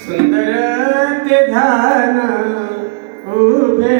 सुंदर ते ध्यान उभे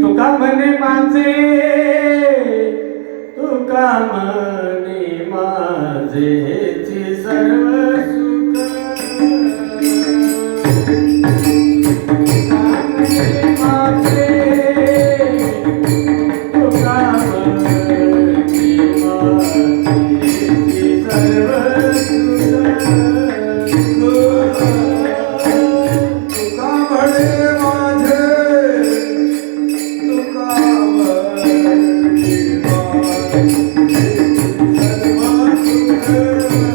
तुका म्हणे माझे, तुका म्हणे माझे ची सर्व सुख, तुका म्हणे माझे, तुका म्हणे माझे ची सर्व सुख, तुका म्हणे माझे, तुका म्हणे माझे सर्व सुख.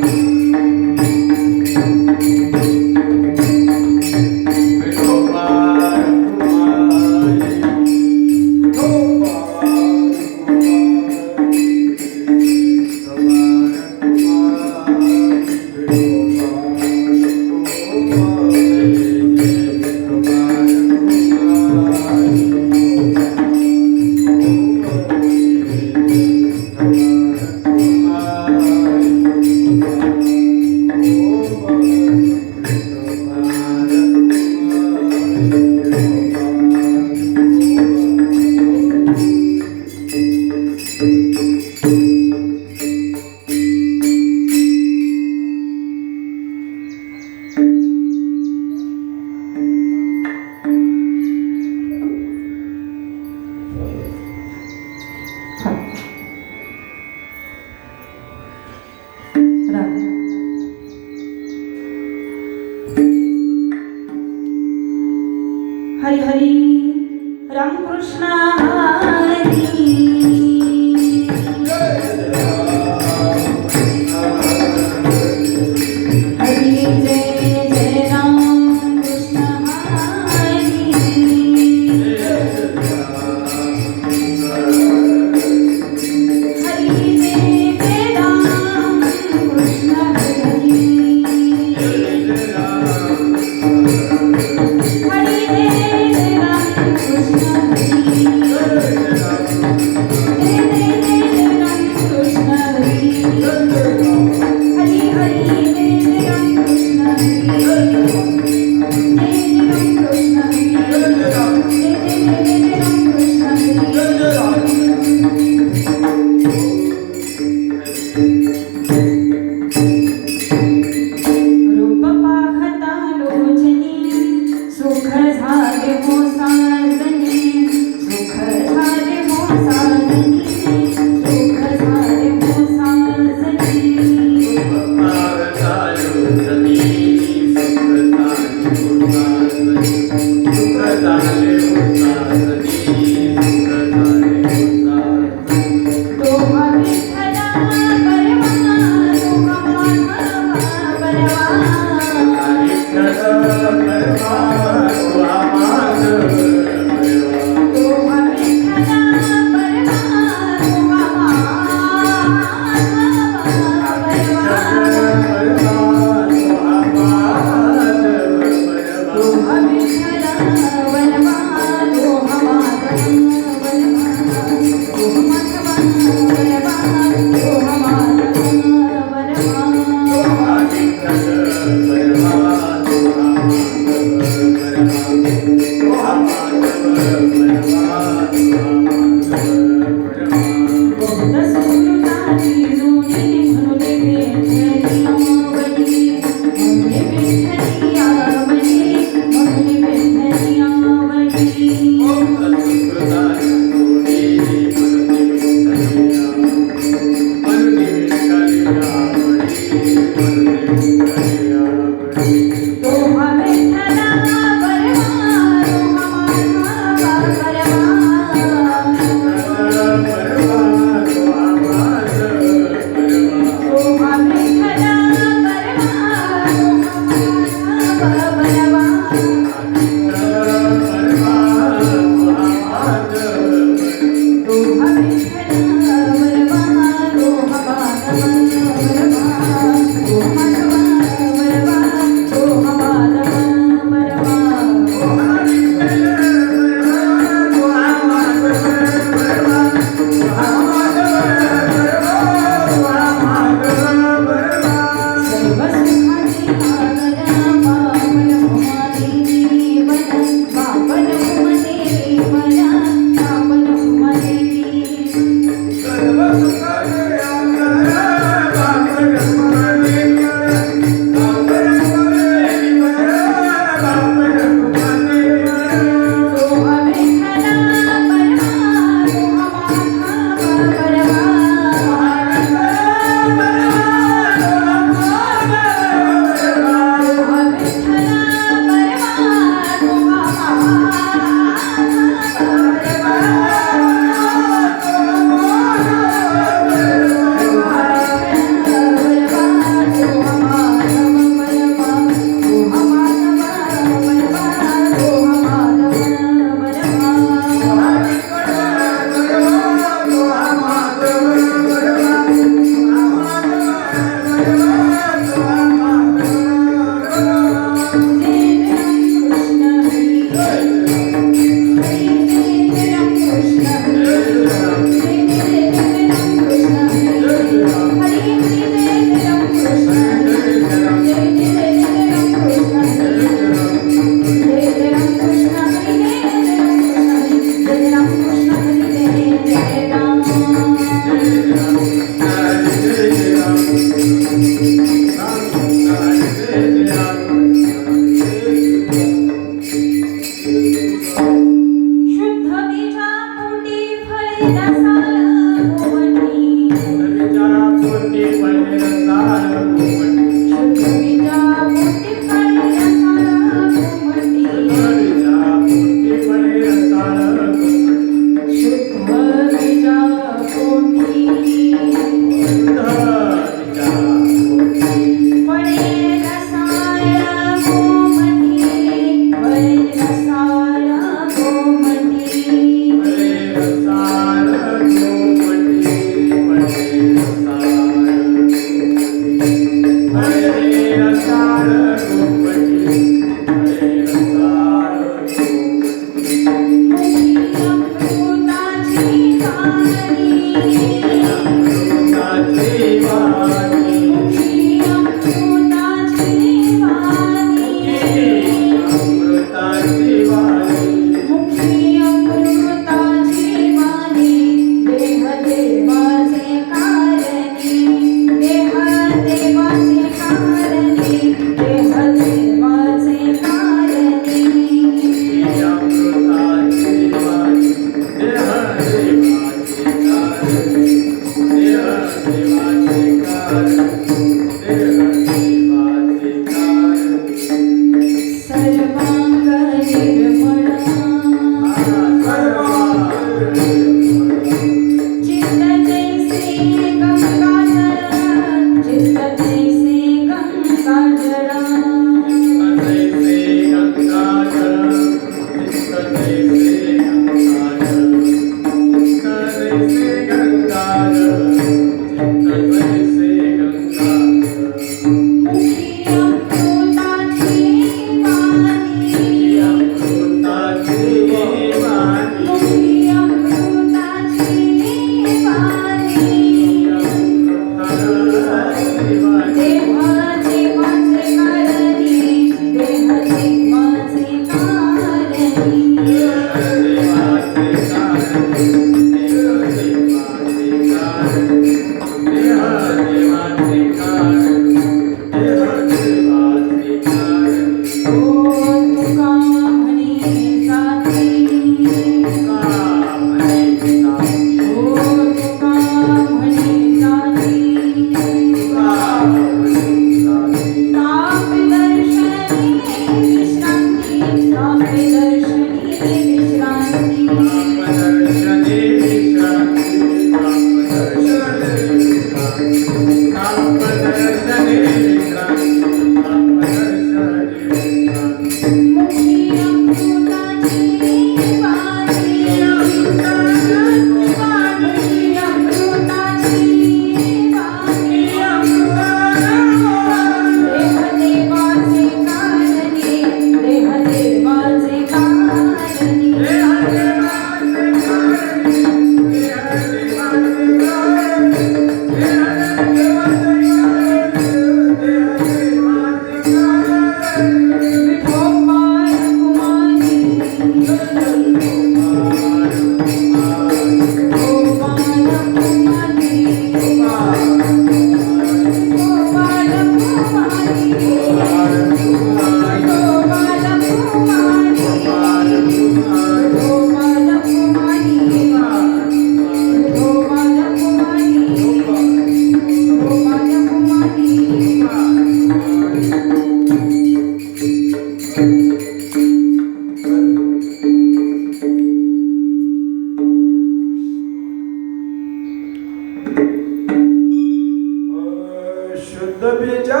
बीजा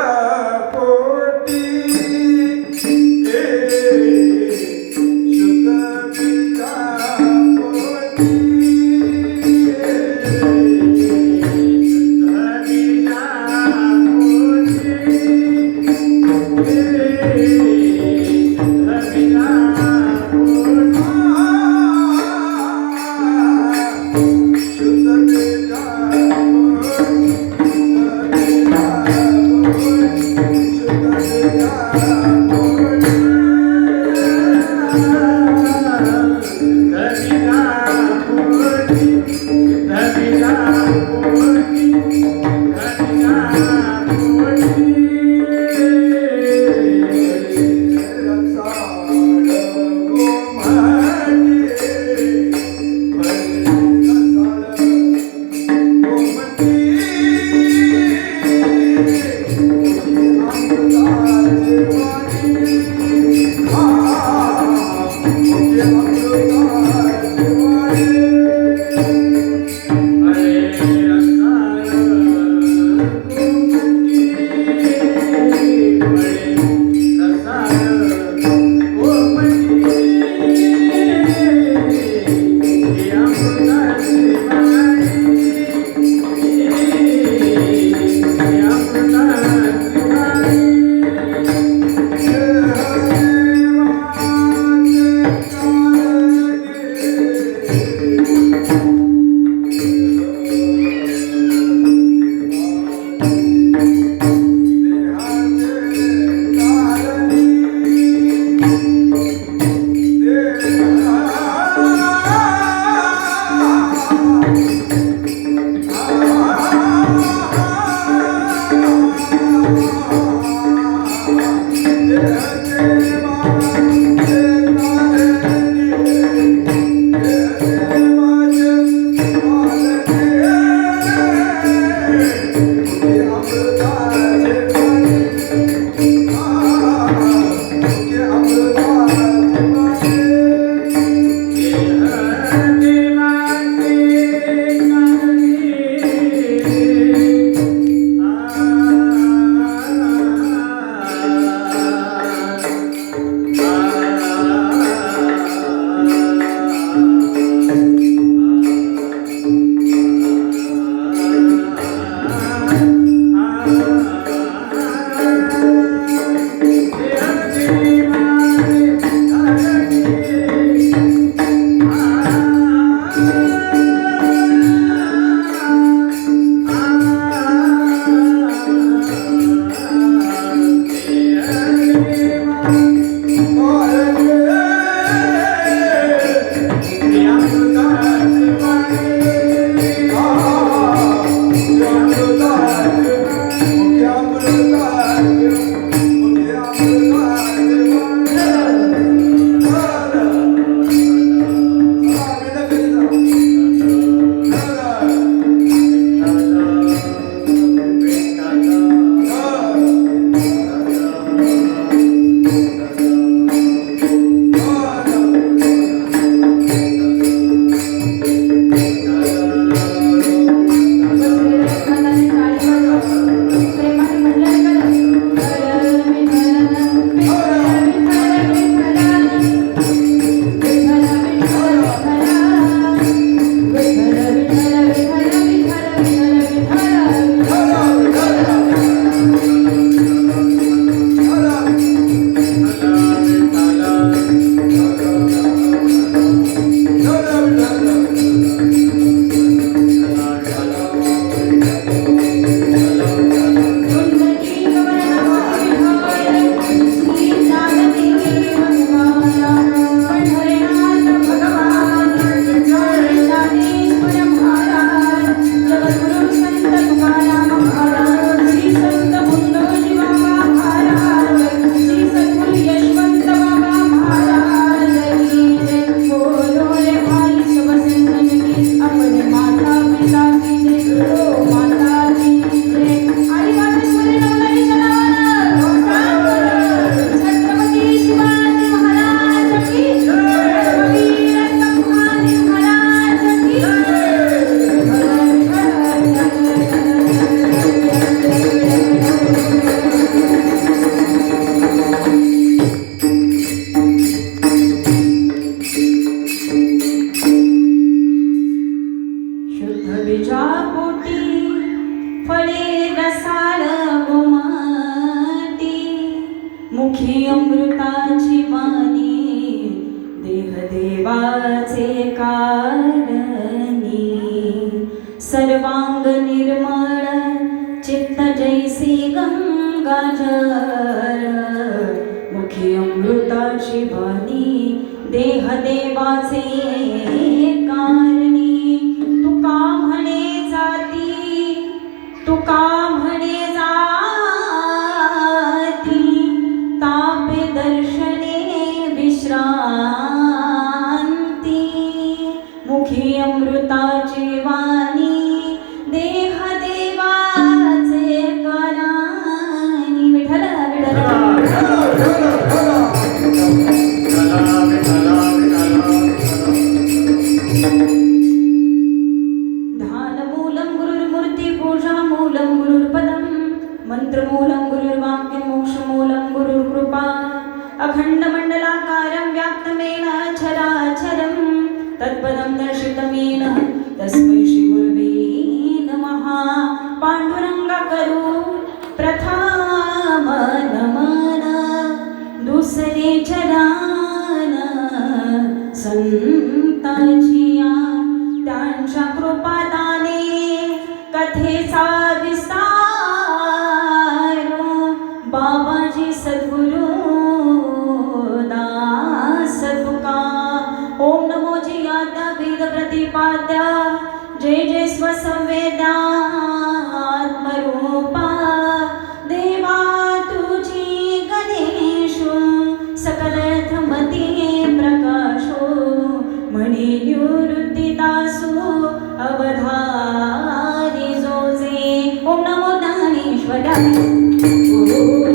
पोटी शुद्ध बीजा पोटी शुद्ध मुखी अमृताची वाणी देह देवाचे कारणी सर्वांग निर्मळ चित्त जैसी गंगा जल मुखी अमृताची वाणी देह देवाचे कारणी तुका म्हणे जाती तुका म्हणे जाती तापे दर्शने विश्रांती मुखी अमृताची वाणी देह देवाचे कारणी विठ्ठल ध्यानमूलं गुरुर्मूर्ती पूजामूलं गुरुर्पदं मंत्रमूलं गुरुर्वाक्यं मोक्षमूलं गुरुर्कृपा अखण्डमण्डलाकारं व्याप्तमेन चराचरं तत्पदं दर्शितमेन तस्मै श्रीगुरुवे नमः पांडुरंगाकरू प्रथम नमन दुसरे चरण संतांचिया त्यांच्या कृपादाने कथेचा विस्तार बाबाजी सद्गुरु दास तुका ओम नमो जियात्या वेद प्रतिपाद्य जय जय स्वसंवेदात्मरूपा देवा तुझी गणेशो सकलथमती प्रकाशो मणी निवृत्तिदासो अवधारी जोजे ओम नमो ज्ञानेश्वराय ओम नमो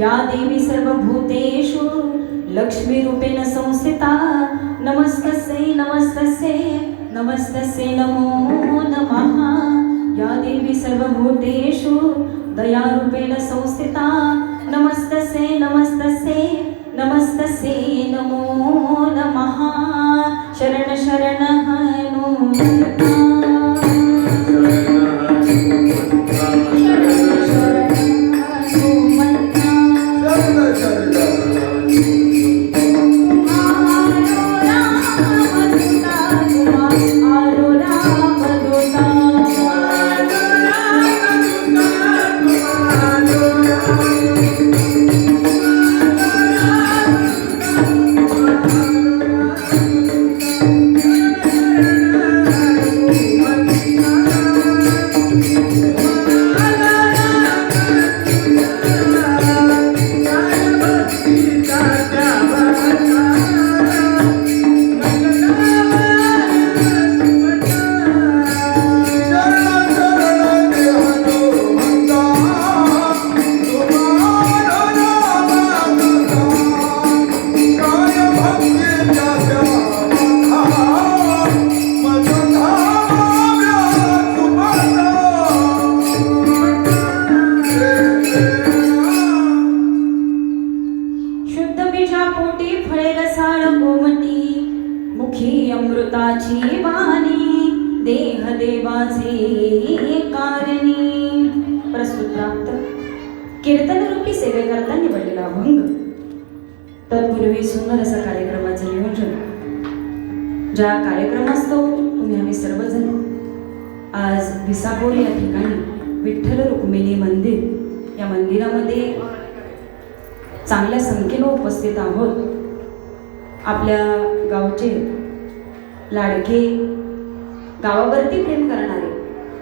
या देवी सर्वभूतेषु लक्ष्मीरूपेण संस्थिता नमस्तस्यै नमस्तस्यै नमस्तस्यै नमो नमः या देवी सर्वभूतेषु दयारूपेण संस्थिता नमस्तस्यै नमस्तस्यै नमस्तस्यै नमो नमः शरण शरण हनुमन्ता पूर्वी सुंदर असं कार्यक्रमाचं नियोजन, ज्या कार्यक्रमास्तव तुम्ही आम्ही सर्वजण आज विसापूर या ठिकाणी विठ्ठल रुक्मिणी मंदिर या मंदिरामध्ये चांगल्या संख्येनं उपस्थित आहोत. आपल्या गावचे लाडके, गावावरती प्रेम करणारे,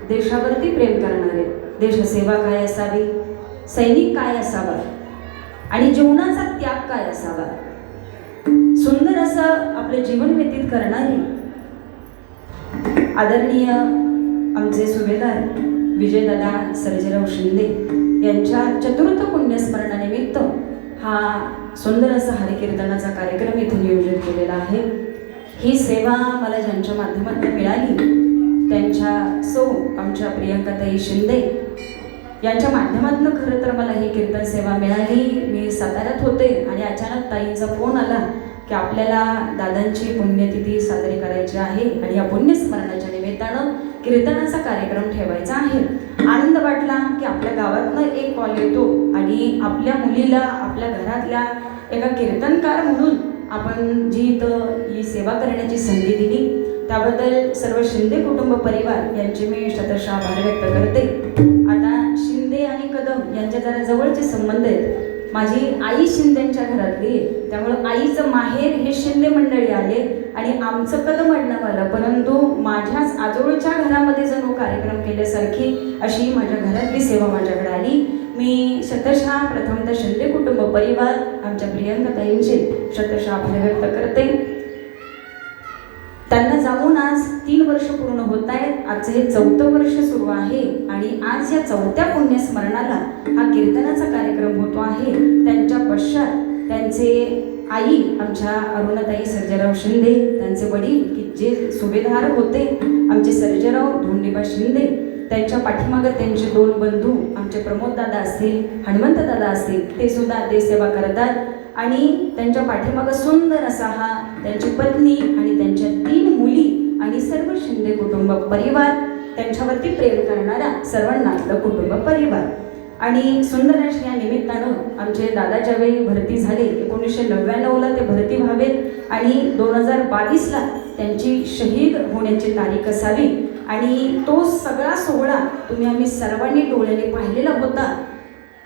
देशावरती प्रेम करणारे, देशसेवा काय असावी, सैनिक काय असावा आणि जीवनाचा त्याग काय असावा, सुंदर असं आपले जीवन व्यतीत करणारे आदरणीय आमचे सुभेदार विजयदादा सर्जेराव शिंदे यांच्या चतुर्थ पुण्यस्मरणानिमित्त हा सुंदर असा हरिकीर्तनाचा कार्यक्रम इथे नियोजित केलेला आहे. ही सेवा मला ज्यांच्या माध्यमातून मिळाली त्यांच्या सौ आमच्या प्रियंकाताई शिंदे यांच्या माध्यमातून खरं तर मला ही कीर्तन सेवा मिळाली. मी साताऱ्यात होते आणि अचानक ताईंचा फोन आला की आपल्याला दादांची पुण्यतिथी साजरी करायची आहे आणि या पुण्यस्मरणाच्या निमित्तानं कीर्तनाचा कार्यक्रम ठेवायचा आहे. आनंद वाटला की आपल्या गावातनं एक कॉल येतो आणि आपल्या मुलीला आपल्या घरातल्या एका कीर्तनकार म्हणून आपण जी इथं ही सेवा करण्याची संधी दिली त्याबद्दल सर्व शिंदे कुटुंब परिवार यांचे मी शतशः आभार व्यक्त करते. आता शिंदे आणि कदम यांच्या जरा जवळचे संबंध आहेत. माझी आई शिंदेच्या घरातली आहे, त्यामुळं आईचं माहेर हे शिंदे मंडळी आले आणि आमचं कदम आडनाव आलं, परंतु माझ्याच आजोळच्या घरामध्ये जणू कार्यक्रम केल्यासारखी अशी माझ्या घरातली सेवा माझ्याकडे आली. मी शतशः प्रथमतः शिंदे कुटुंब परिवार आमच्या प्रियंकाताईंचे शतशः आभार व्यक्त करते. त्यांना जाऊन आज 3 वर्ष पूर्ण होत आहेत. आजचं हे 4थं वर्ष सुरू आहे आणि आज या 4थ्या पुण्यस्मरणाला हा कीर्तनाचा कार्यक्रम होतो आहे. त्यांच्या पश्चात त्यांचे आई आमच्या अरुणाताई सर्जेराव शिंदे, त्यांचे वडील की जे सुभेदार होते आमचे सर्जेराव धोंडीबा शिंदे, त्यांच्या पाठीमागं त्यांचे 2 बंधू आमचे प्रमोददादा असतील, हनुमंतदादा असतील, ते सुद्धा देशसेवा करतात आणि त्यांच्या पाठीमागं सुंदर असा हा त्यांची पत्नी आणि त्यांच्या 3 मुली आणि सर्व शिंदे कुटुंब परिवार, त्यांच्यावरती प्रेम करणारा सर्वांनातलं कुटुंब परिवार. आणि सुंदर अशा या निमित्तानं आमचे दादाच्या वेळी भरती झाले. 1999ला ते भरती व्हावेत आणि 2022ला त्यांची शहीद होण्याची तारीख असावी आणि तो सगळा सोहळा तुम्ही आम्ही सर्वांनी डोळ्याने पाहिलेला होता.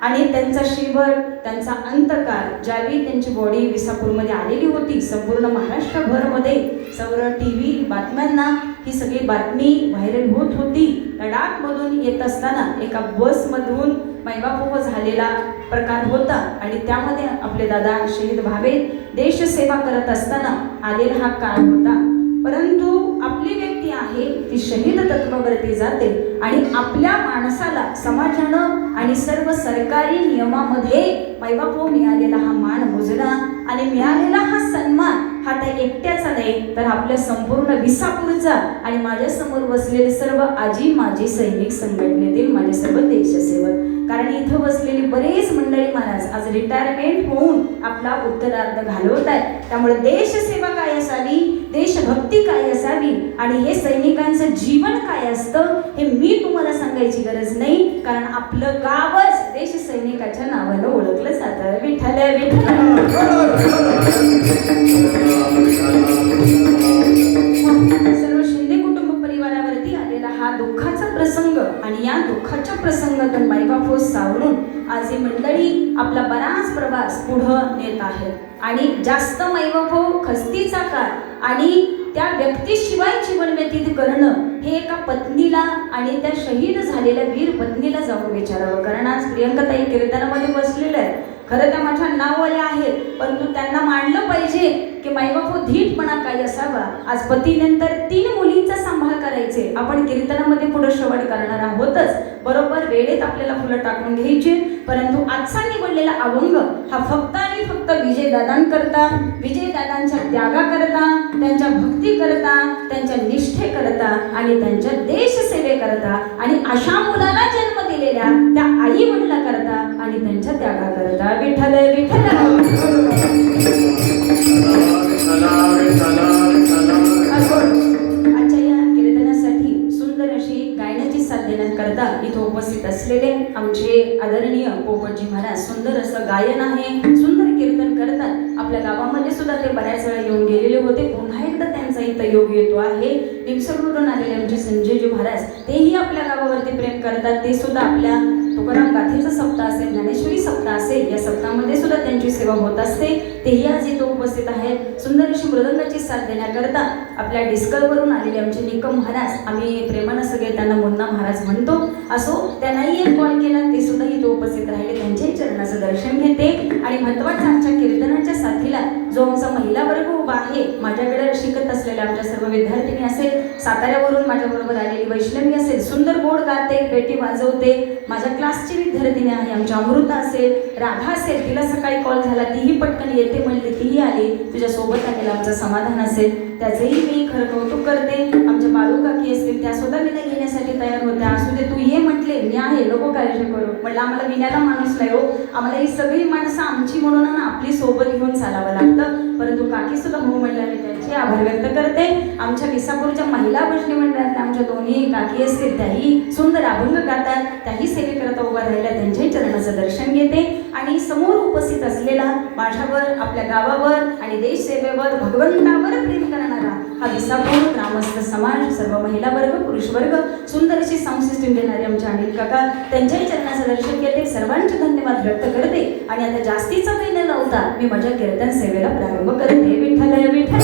आणि त्यांचा शेवट, त्यांचा अंतकाळ, ज्यावेळी त्यांची बॉडी विसापूरमध्ये आलेली होती, संपूर्ण महाराष्ट्रभरमध्ये सर्व TV बातम्यांना ही सगळी बातमी व्हायरल होत होती. लडाखमधून येत असताना एका बसमधून मैबापोह झालेला प्रकार होता आणि त्यामध्ये आपले दादा शहीद व्हावेत, देशसेवा करत असताना आलेला हा काळ होता. परंतु आपली व्यक्ती आहे ती शहीद तत्वावरती जाते आणि आपल्या माणसाला समाजानं आणि सर्व सरकारी नियमामध्ये मैबापो मिळालेला हा मान मुजरा आणि मिळालेला हा सन्मान हा त्या एकट्याचा नाही तर आपल्या संपूर्ण विसापूरचा आणि माझ्या समोर बसलेले सर्व आजी माजी सैनिक संघटनेतील माझे सर्व देशसेवक, कारण इथं बसलेली बरेच मंडळी महाराज आज रिटायरमेंट होऊन आपला उत्तरार्ध घालवत आहेत. त्यामुळे देशसेवा काय असावी, देशभक्ती काय असावी आणि हे सैनिकांचं जीवन काय असतं हे मी तुम्हाला सांगायची गरज नाही, कारण आपलं गावच देश सैनिकाच्या नावानं ओळखलं जातं. विठ्ठल सर्व शिंदे कुटुंब परिवारावरती आलेला हा दुःखाचा प्रसंग आणि या दुःखाच्या प्रसंगातून मायबाप सावरून आज ही मंडळी आपला बराच प्रवास पुढं नेत आहेत आणि जास्त मायबाप खस्तीचा काळ आणि त्या व्यक्तीशिवाय जीवन व्यतीत करणं हे एका पत्नीला आणि त्या शहीद झालेल्या वीर पत्नीला जाऊन विचारावं. कारण आज प्रियंकाताई कीर्तनामध्ये बसलेल्या आहेत, खरं त्या माझ्या नाववाल्या आहेत, परंतु त्यांना मांडलं पाहिजे की मायबाप धीटपणा काय असावा. आज पतीनंतर 3 मुलींचा सांभाळ करायचे. आपण कीर्तनामध्ये पुढे श्रवण करणार आहोतच, बरोबर वेळेत आपल्याला फुलं टाकून घ्यायची. परंतु आजचा निवडलेला अभंग हा फक्त आणि फक्त विजयदादांकरता, विजयदादांच्या त्यागाकरता, त्यांच्या भक्तीकरता, त्यांच्या निष्ठेकरता आणि त्यांच्या देशसेवेकरता आणि अशा मुलाला जन्म दिलेल्या त्या आई वडिलांकरता आणि त्यांच्या त्यागाकरता. विठ्ठल विठ्ठल. आजच्या या कीर्तनासाठी सुंदर अशी गायनाची साथ देण्याकरता इथं उपस्थित असलेले आमचे आदरणीय पोपटजी महाराज, सुंदर असं गायन आहे, सुंदर कीर्तन करतात. आपल्या गावामध्ये सुद्धा ते बऱ्याच वेळा येऊन गेलेले होते. पुन्हा एकदा त्यांचा इथं योग येतो आहे. निमसरवरून आलेले आमचे संजयजी महाराज तेही आपल्या गावावरती प्रेम करतात. ते सुद्धा आपल्या तुकाराम गाथेचा सप्ताह असेल, ज्ञानेश्वरी सप्ताह असेल, या सप्ताहामध्ये सुद्धा त्यांची सेवा होत असते. तेही आज इथं उपस्थित आहेत. सुंदर अशी मृदंगाची साथ देण्याकरता आपल्या डिस्कवरून आलेले आमचे निकम महाराज, आम्ही प्रेमानं सगळे त्यांना मुन्ना महाराज म्हणतो, असो त्यांनाही एक कॉल केला, ते सुद्धा इथं उपस्थित राहिले. त्यांच्याही चरणाचं दर्शन घेते. आणि महत्वाचं आमच्या कीर्तनाच्या साथीला जो आमचा महिला वर्ग उभा आहे, माझ्याकडे शिकत असलेल्या आमच्या सर्व विद्यार्थिनी असेल, साताऱ्यावरून माझ्याबरोबर आलेली वैष्णवी असेल, सुंदर गोड गाते, पेटी वाजवते, माझ्या क्लासची विद्यार्थिनी आहे, आमच्या अमृता असेल, राधा असेल, तिला सकाळी कॉल झाला, तीही पटकन येते म्हणली, तीही आली. तुझ्या सोबत आलेलं आमचं समाधान असेल, त्याचंही मी खरं कौतुक करते. आमच्या बाळू काकी असतील, त्या सुद्धा विनय घेण्यासाठी तयार होत्या. असू दे, तू ये म्हटले, मी आहे, नको काळजी करू. म्हटलं आम्हाला विण्याला माणूस नाही हो, आम्हाला ही सगळी माणसं आमची म्हणून ना आपली सोबत घेऊन चालावं लागतं. परंतु काकी सुद्धा हो म्हणल्या, मी त्यांचे आभार व्यक्त करते. आमच्या विसापूरच्या महिला भजनी मंडळातल्या आमच्या दोन्ही काकी असतील, त्याही सुंदर अभंग गातात, त्याही सेवेकरता उभा राहिल्या, त्यांच्याही चरणाचं दर्शन घेते. आणि समोर उपस्थित असलेला माझ्यावर, आपल्या गावावर आणि देश सेवेवर, भगवंतावर प्रेम करणारा हा विसापूर ग्रामस्थ समाज, सर्व महिला वर्ग, पुरुष वर्ग, सुंदर अशी साऊंड सिस्टीम देणारे आमचे अनिल काका, त्यांच्याही चरणाचं दर्शन घेते. सर्वांचे धन्यवाद व्यक्त करते. आणि आता जास्तीचा वेळ न लावता मी माझ्या कीर्तन सेवेला प्रारंभ करते. विठ्ठल विठ्ठल.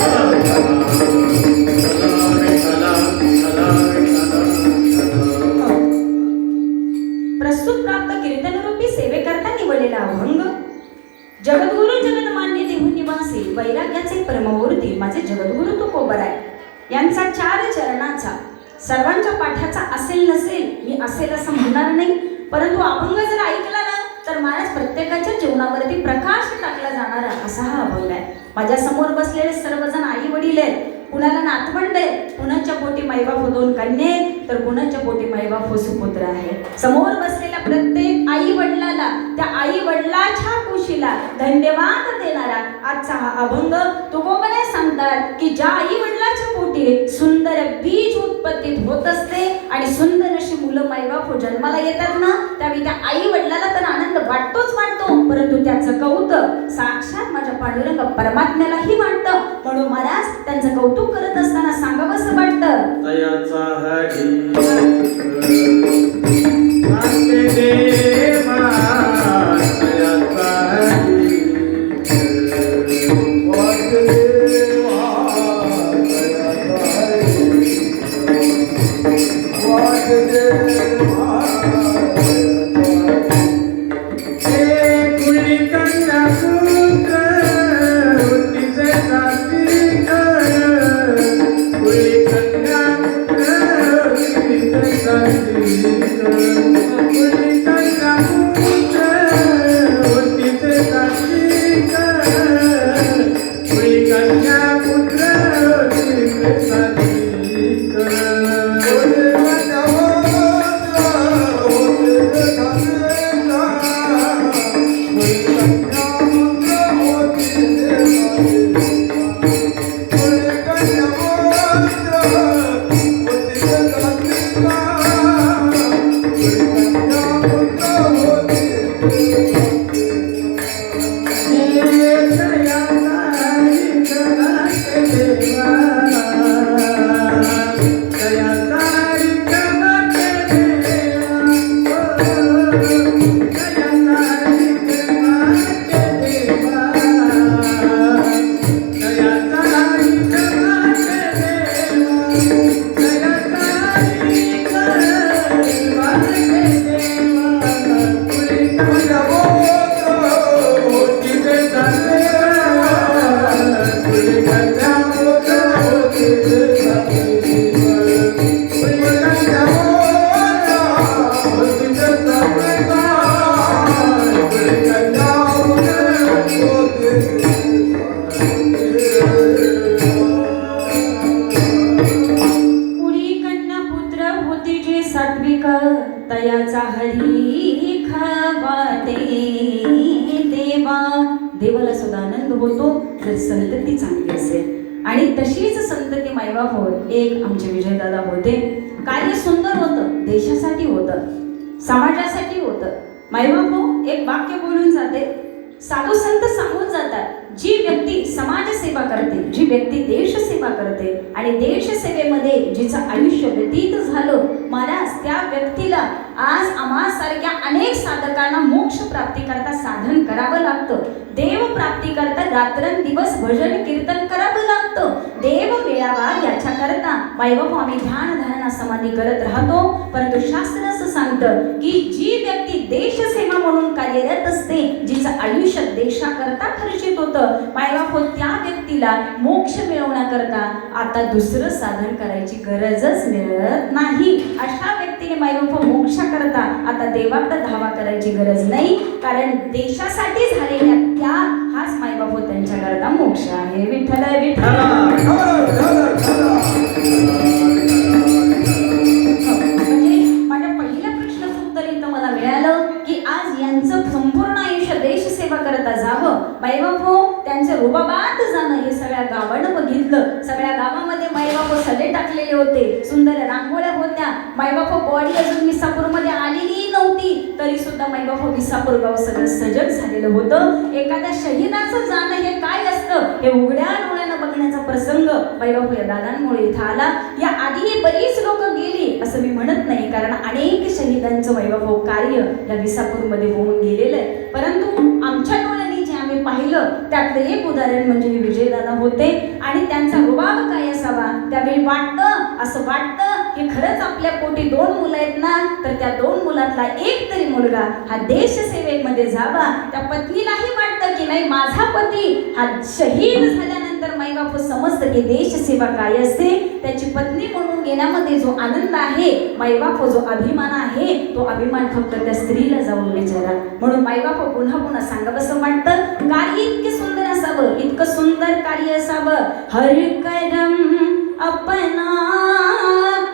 प्रस्तुत प्राप्त कीर्तनरूपी सेवेकरता निवडलेला अभंग, जगद्गुरु जगन्मान्य देहू निवासी, वैराग्याचे परममूर्ती, माझे जगद्गुरु तुकोबराय यांचा 4 चरणाचा सर्वांच्या पाठाचा असेल नसेल, मी असेल असं म्हणणार नाही, परंतु अभंग जर ऐकला ना तर महाराज प्रत्येकाच्या जीवनावरती प्रकाश टाकला जाणारा असा हा अभंग आहे. माझ्या समोर बसलेले सर्वजण आई वडील आहेत, कुणाला नातवंड आहे, कुणाच्या पोटी मायबाप 2 कन्ये, तर कुणाच्या पोटी मायबाप सुपुत्र आहे. समोर बसलेल्या प्रत्येक आई वडिलाला, त्या आई वडिलाच्या कुशीला धन्यवाद देणारा आजचा हा अभंग तुकोबराय सांगतात की ज्या आई वडिलाच्या पोटी सुंदर बीज उत्पत्तीत होत असते आणि सुंदर अशी मुलं मायबाप जन्माला येतात ना, त्यावेळी त्या आई वडिलाला तर आनंद वाटतोच वाटतो, परंतु त्याचं कौतुक साक्षात माझ्या पांडुरंग परमात्म्यालाही वाटतं. म्हणून महाराज त्यांचं कौतुक करत असताना सांगावंसं वाटतं, तयाचा हरी वाटे देवा, तयाचा हरी वाटे देवा, तयाचा हरी वाटे देवा. तयाचा हरी खावाते देवा. देवाला सुद्धा आनंद होतो जर संतती चांगली असेल. आणि तशीच संतती मायबाप होत एक आमचे विजयदादा होते. कार्य सुंदर होतं, देशासाठी होतं, समाजासाठी होतं. मायबाप एक वाक्य बोलून जाते, साधू संत सांगून जातात, जी व्यक्ती समाजसेवा करते, जी व्यक्ती देशसेवा करते आणि देशसेवेमध्ये जिचं आयुष्य व्यतीत झालं, महाराज त्या व्यक्तीला आज आम्हासारख्या अनेक साधकांना मोक्ष प्राप्ती करता साधन करावं लागतं, देव प्राप्ती करता रात्रंदिवस भजन कीर्तन करावं लागतं, देव मिळावा याच्याकरता मायबाप आम्ही ध्यान धारणा समाधी करत राहतो. परंतु शास्त्र असं सांगतं की जी व्यक्ती देशसेवा म्हणून कार्यरत असते, जिचं आयुष्य देशाकरता खर्चित होतं, मायबाप त्या व्यक्तीला मोक्ष मिळवण्याकरता आता दुसरं साधन करायची गरजच मिळत नाही. अशा व्यक्तीने मायबाप मोक्षाकरता आता देवाकडे धावा करायची गरज नाही, कारण देशासाठी झालेल्या त्याग हाच मायबाप त्यांच्याकरता मोक्ष आहे. विठ्ठल विठ्ठल. म्हणजे माझ्या पहिल्या प्रश्नाचं उत्तर इथं मला मिळालं की आज यांचं संपूर्ण आयुष्य देशसेवा करता जावं, मायबाप त्यांचे रुबाबात जाणं हे सगळ्या गावानं बघितलं. सगळ्या गावामध्ये मायबाप सडे टाकलेले होते, सुंदर रांगोळ्या होत्या. मायबाप बॉडी अजून विसापूरमध्ये आलेली नव्हती, तरी सुद्धा मायबाप विसापूर गाव सगळं सजग झालेलं होतं. एखाद्या शहीदाचं जाणं हे काय असतं हे उघड्या डोळ्यानं बघण्याचा प्रसंग मायबाप या दादांमुळे इथं आला. या आधी बरीच लोक गेली असं मी म्हणत नाही, कारण अनेक शहीदांचं मायबाप कार्य या विसापूरमध्ये होऊन गेलेलं आहे. परंतु आमच्या डोळ्यांनी जे आम्ही पाहिलं त्यातलं एक उदाहरण म्हणजे हे विजयदादा होते. आणि त्यांचा रुबाब काय असावा, त्यावेळी असं वाटतं की खरंच आपल्या पोटी 2 मुलं आहेत ना, तर त्या 2 मुलातला एक तरी मुलगा हा देशसेवेमध्ये जावा. त्या पत्नीलाही वाटतं की नाही, माझा पती हा शहीद झाल्यानंतर मायबाप समजतं की देशसेवा काय असते. त्याची पत्नी म्हणून घेण्यामध्ये जो आनंद आहे, मायबाप जो अभिमान आहे, तो अभिमान फक्त त्या स्त्रीला जाऊन विचारा. म्हणून मायबाप पुन्हा पुन्हा सांगावंसं वाटतं, कार्य इतके सुंदर असावं, इतकं सुंदर कार्य असावं. हर करम अपना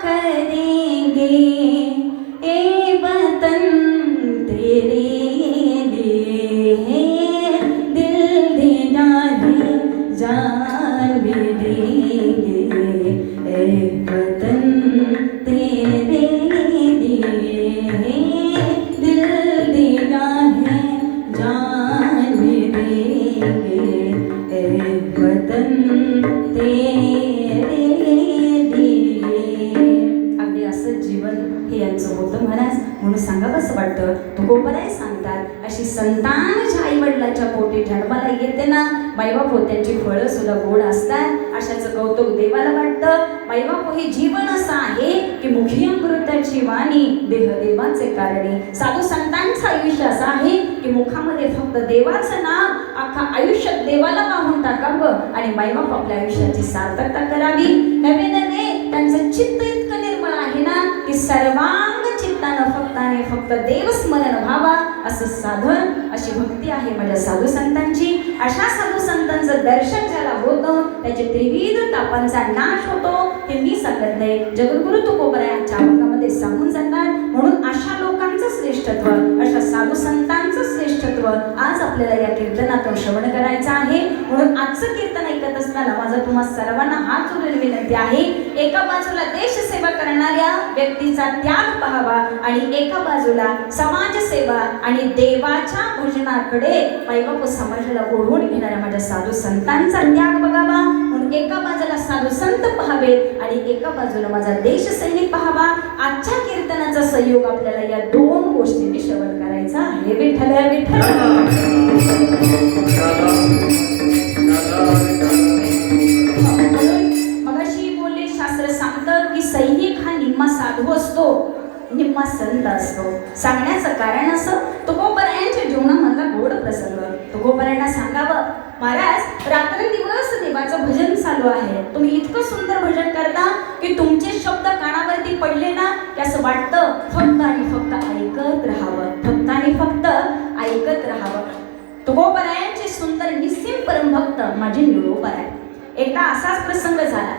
करेंगे ए वतन तेरे लिए है, दिल देना है जान भी देंगे ए वतन तेरे लिए है, दिल देना है जान भी देंगे ए वतन तेरे लिए. अगदी असं जीवन हे यांचं होतं महाराज. म्हणून सांगावंसं वाटतं, तुकोबराय सांगतात, अशी संतान ज्या आई वडिलाच्या पोटी जन्माला येते ना, मायबाप हो त्यांची फळं सुद्धा गोड असतात. अशाचं कौतुक देवाला वाटतं. मायबाप हे जीवन असं आहे की मुखी अमृताची वाणी, देह देवाचे कारणे. साधू संतांचं आयुष्य असं आहे की मुखामध्ये फक्त देवाचं नाम, अख्खा आयुष्यात देवाला वाहून टाकावं आणि मायबाप आपल्या आयुष्याची सार्थकता करावी. नवे नवे त्यांचं चित्त इतकं निर्मळ आहे ना की सर्वांग चित्तानं फक्त देवस्मरण व्हावा असं साधन, अशी भक्ती आहे माझ्या साधू संतांची. अशा साधू संतांचं दर्शन ज्याला होतं त्याचे त्रिविध तापांचा नाश होतो, हे मी सांगत नाही, जगद्गुरु तुकोबरायांच्या अभंगामध्ये सांगून जातात. म्हणून अशा लोकांचं श्रेष्ठत्व, अशा साधू संतांचं श्रेष्ठत्व आज आपल्याला या कीर्तनातून श्रवण करायचं आहे. म्हणून आजचं कीर्तन ऐकत असताना माझा तुम्हा सर्वांना हात जोडून विनंती आहे, एका बाजूला देशसेवा करणाऱ्या व्यक्तीचा त्याग पाहावा आणि एका बाजूला समाजसेवा आणि देवाच्या भजनाकडे मायबाप समाजाला ओढून घेणाऱ्या माझ्या साधू संतांचा त्याग बघावा. म्हणून एका बाजूला साधू संत पाहावेत आणि एका बाजूला माझा देश सैनिक पाहावा. आजच्या कीर्तनाचा सहयोग आपल्याला या 2 गोष्टींनी श्रवण करायचा आहे. विठ्ठल विठ्ठल. मगाशी बोलले, शास्त्र सांगतं की सैनिक हा निम्मा साधू असतो, निम्मा संत असतो. सांगण्याचं कारण असं, तुकोबरायांच्या जीवनामधला गोड प्रसंग. तुकोबरायांना सांगावं, महाराज रात्रंदिवस देवाचं भजन चालू आहे, तुम्ही इतकं सुंदर भजन करता की तुमचे शब्द कानावरती पडले ना की असं वाटतं फक्त आणि फक्त ऐकत राहावं, फक्त आणि फक्त ऐकत राहावं. तुकोबरायांचे सुंदर निस्सीम परमभक्त माझे निळोबराय. एकदा असाच प्रसंग झाला.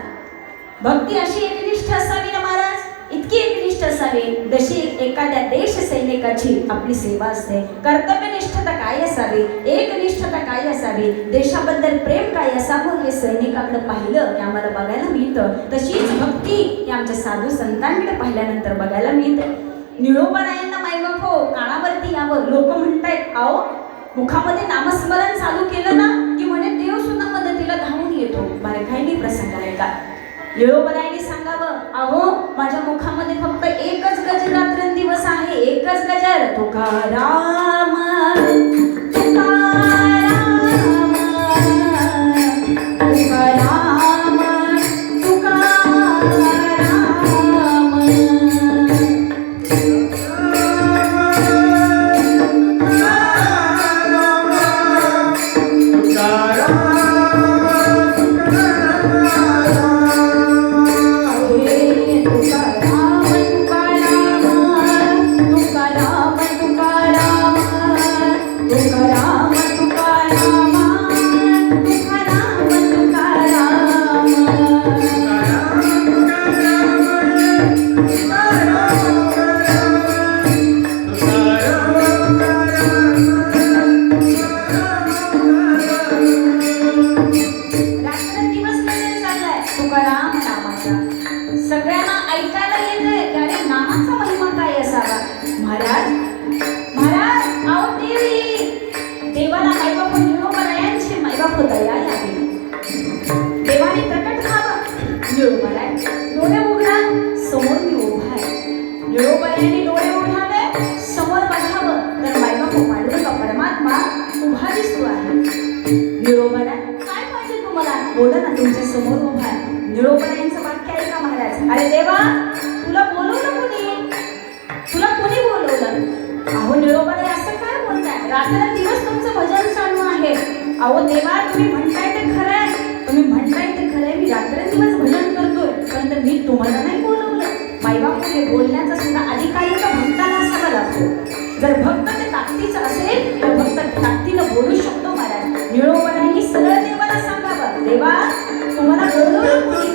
भक्ती अशी एकनिष्ठ असावी ना महाराज, इतकी एकनिष्ठ असावी जशी एखाद्या देश सैनिकाची आपली सेवा असते. कर्तव्यनिष्ठता काय असावी, एकनिष्ठता काय असावी, देशाबद्दल प्रेम काय असावं हे सैनिकाकडे पाहिलं की आम्हाला बघायला मिळतं. तशीच भक्ती ही आमच्या साधू संतांकडे पाहिल्यानंतर बघायला मिळते. निळोबरायांना मायबाप हो कानावरती यावं, लोक म्हणतायत, आओ मुखामध्ये नामस्मरण चालू केलं ना की म्हणे देव सुद्धा मदतीला धावून येतो. बारकाईने प्रसंग आहे का? निळोबरायने सांगावं, अहो माझ्या मुखामध्ये फक्त एकच गजर रात्रंदिवस आहे, एकच गजर. तुकाराम तुकाराम तुकाराम डोळे उघडा, समोर मी उभा आहे. निळोबरायाने डोळे उघडावे, समोर बघावं तर मायबाप पांडुरंग परमात्मा उभा दिसतो आहे. निळोबराय, काय पाहिजे तुम्हाला? बोला ना, तुमच्या समोर उभा आहे. निळोबरायांचं वाक्य ऐका महाराज. अरे देवा, तुला बोलवलं कोणी? तुला कोणी बोलवलं? अहो निळोबराय, असं काय बोलताय? रात्रंदिवस तुमचं भजन चालू आहे. अहो देवा, तुम्ही म्हणताय ते खरं आहे, तुम्ही म्हणताय ते खरं आहे, मी रात्रंदिवस भजन करतोय, पण मी तुम्हाला नाही बोलवलं. मायबाप हे बोलण्याचा सुद्धा अधिकारी एका भक्ताला असावा लागतो. जर भक्त ते ताकदीचं असेल तर भक्त ताकदीनं बोलू शकतो महाराज. निळोबरायांनी सरळ देवाला सांगावं, देवा तुम्हाला बोलवलं कोणी?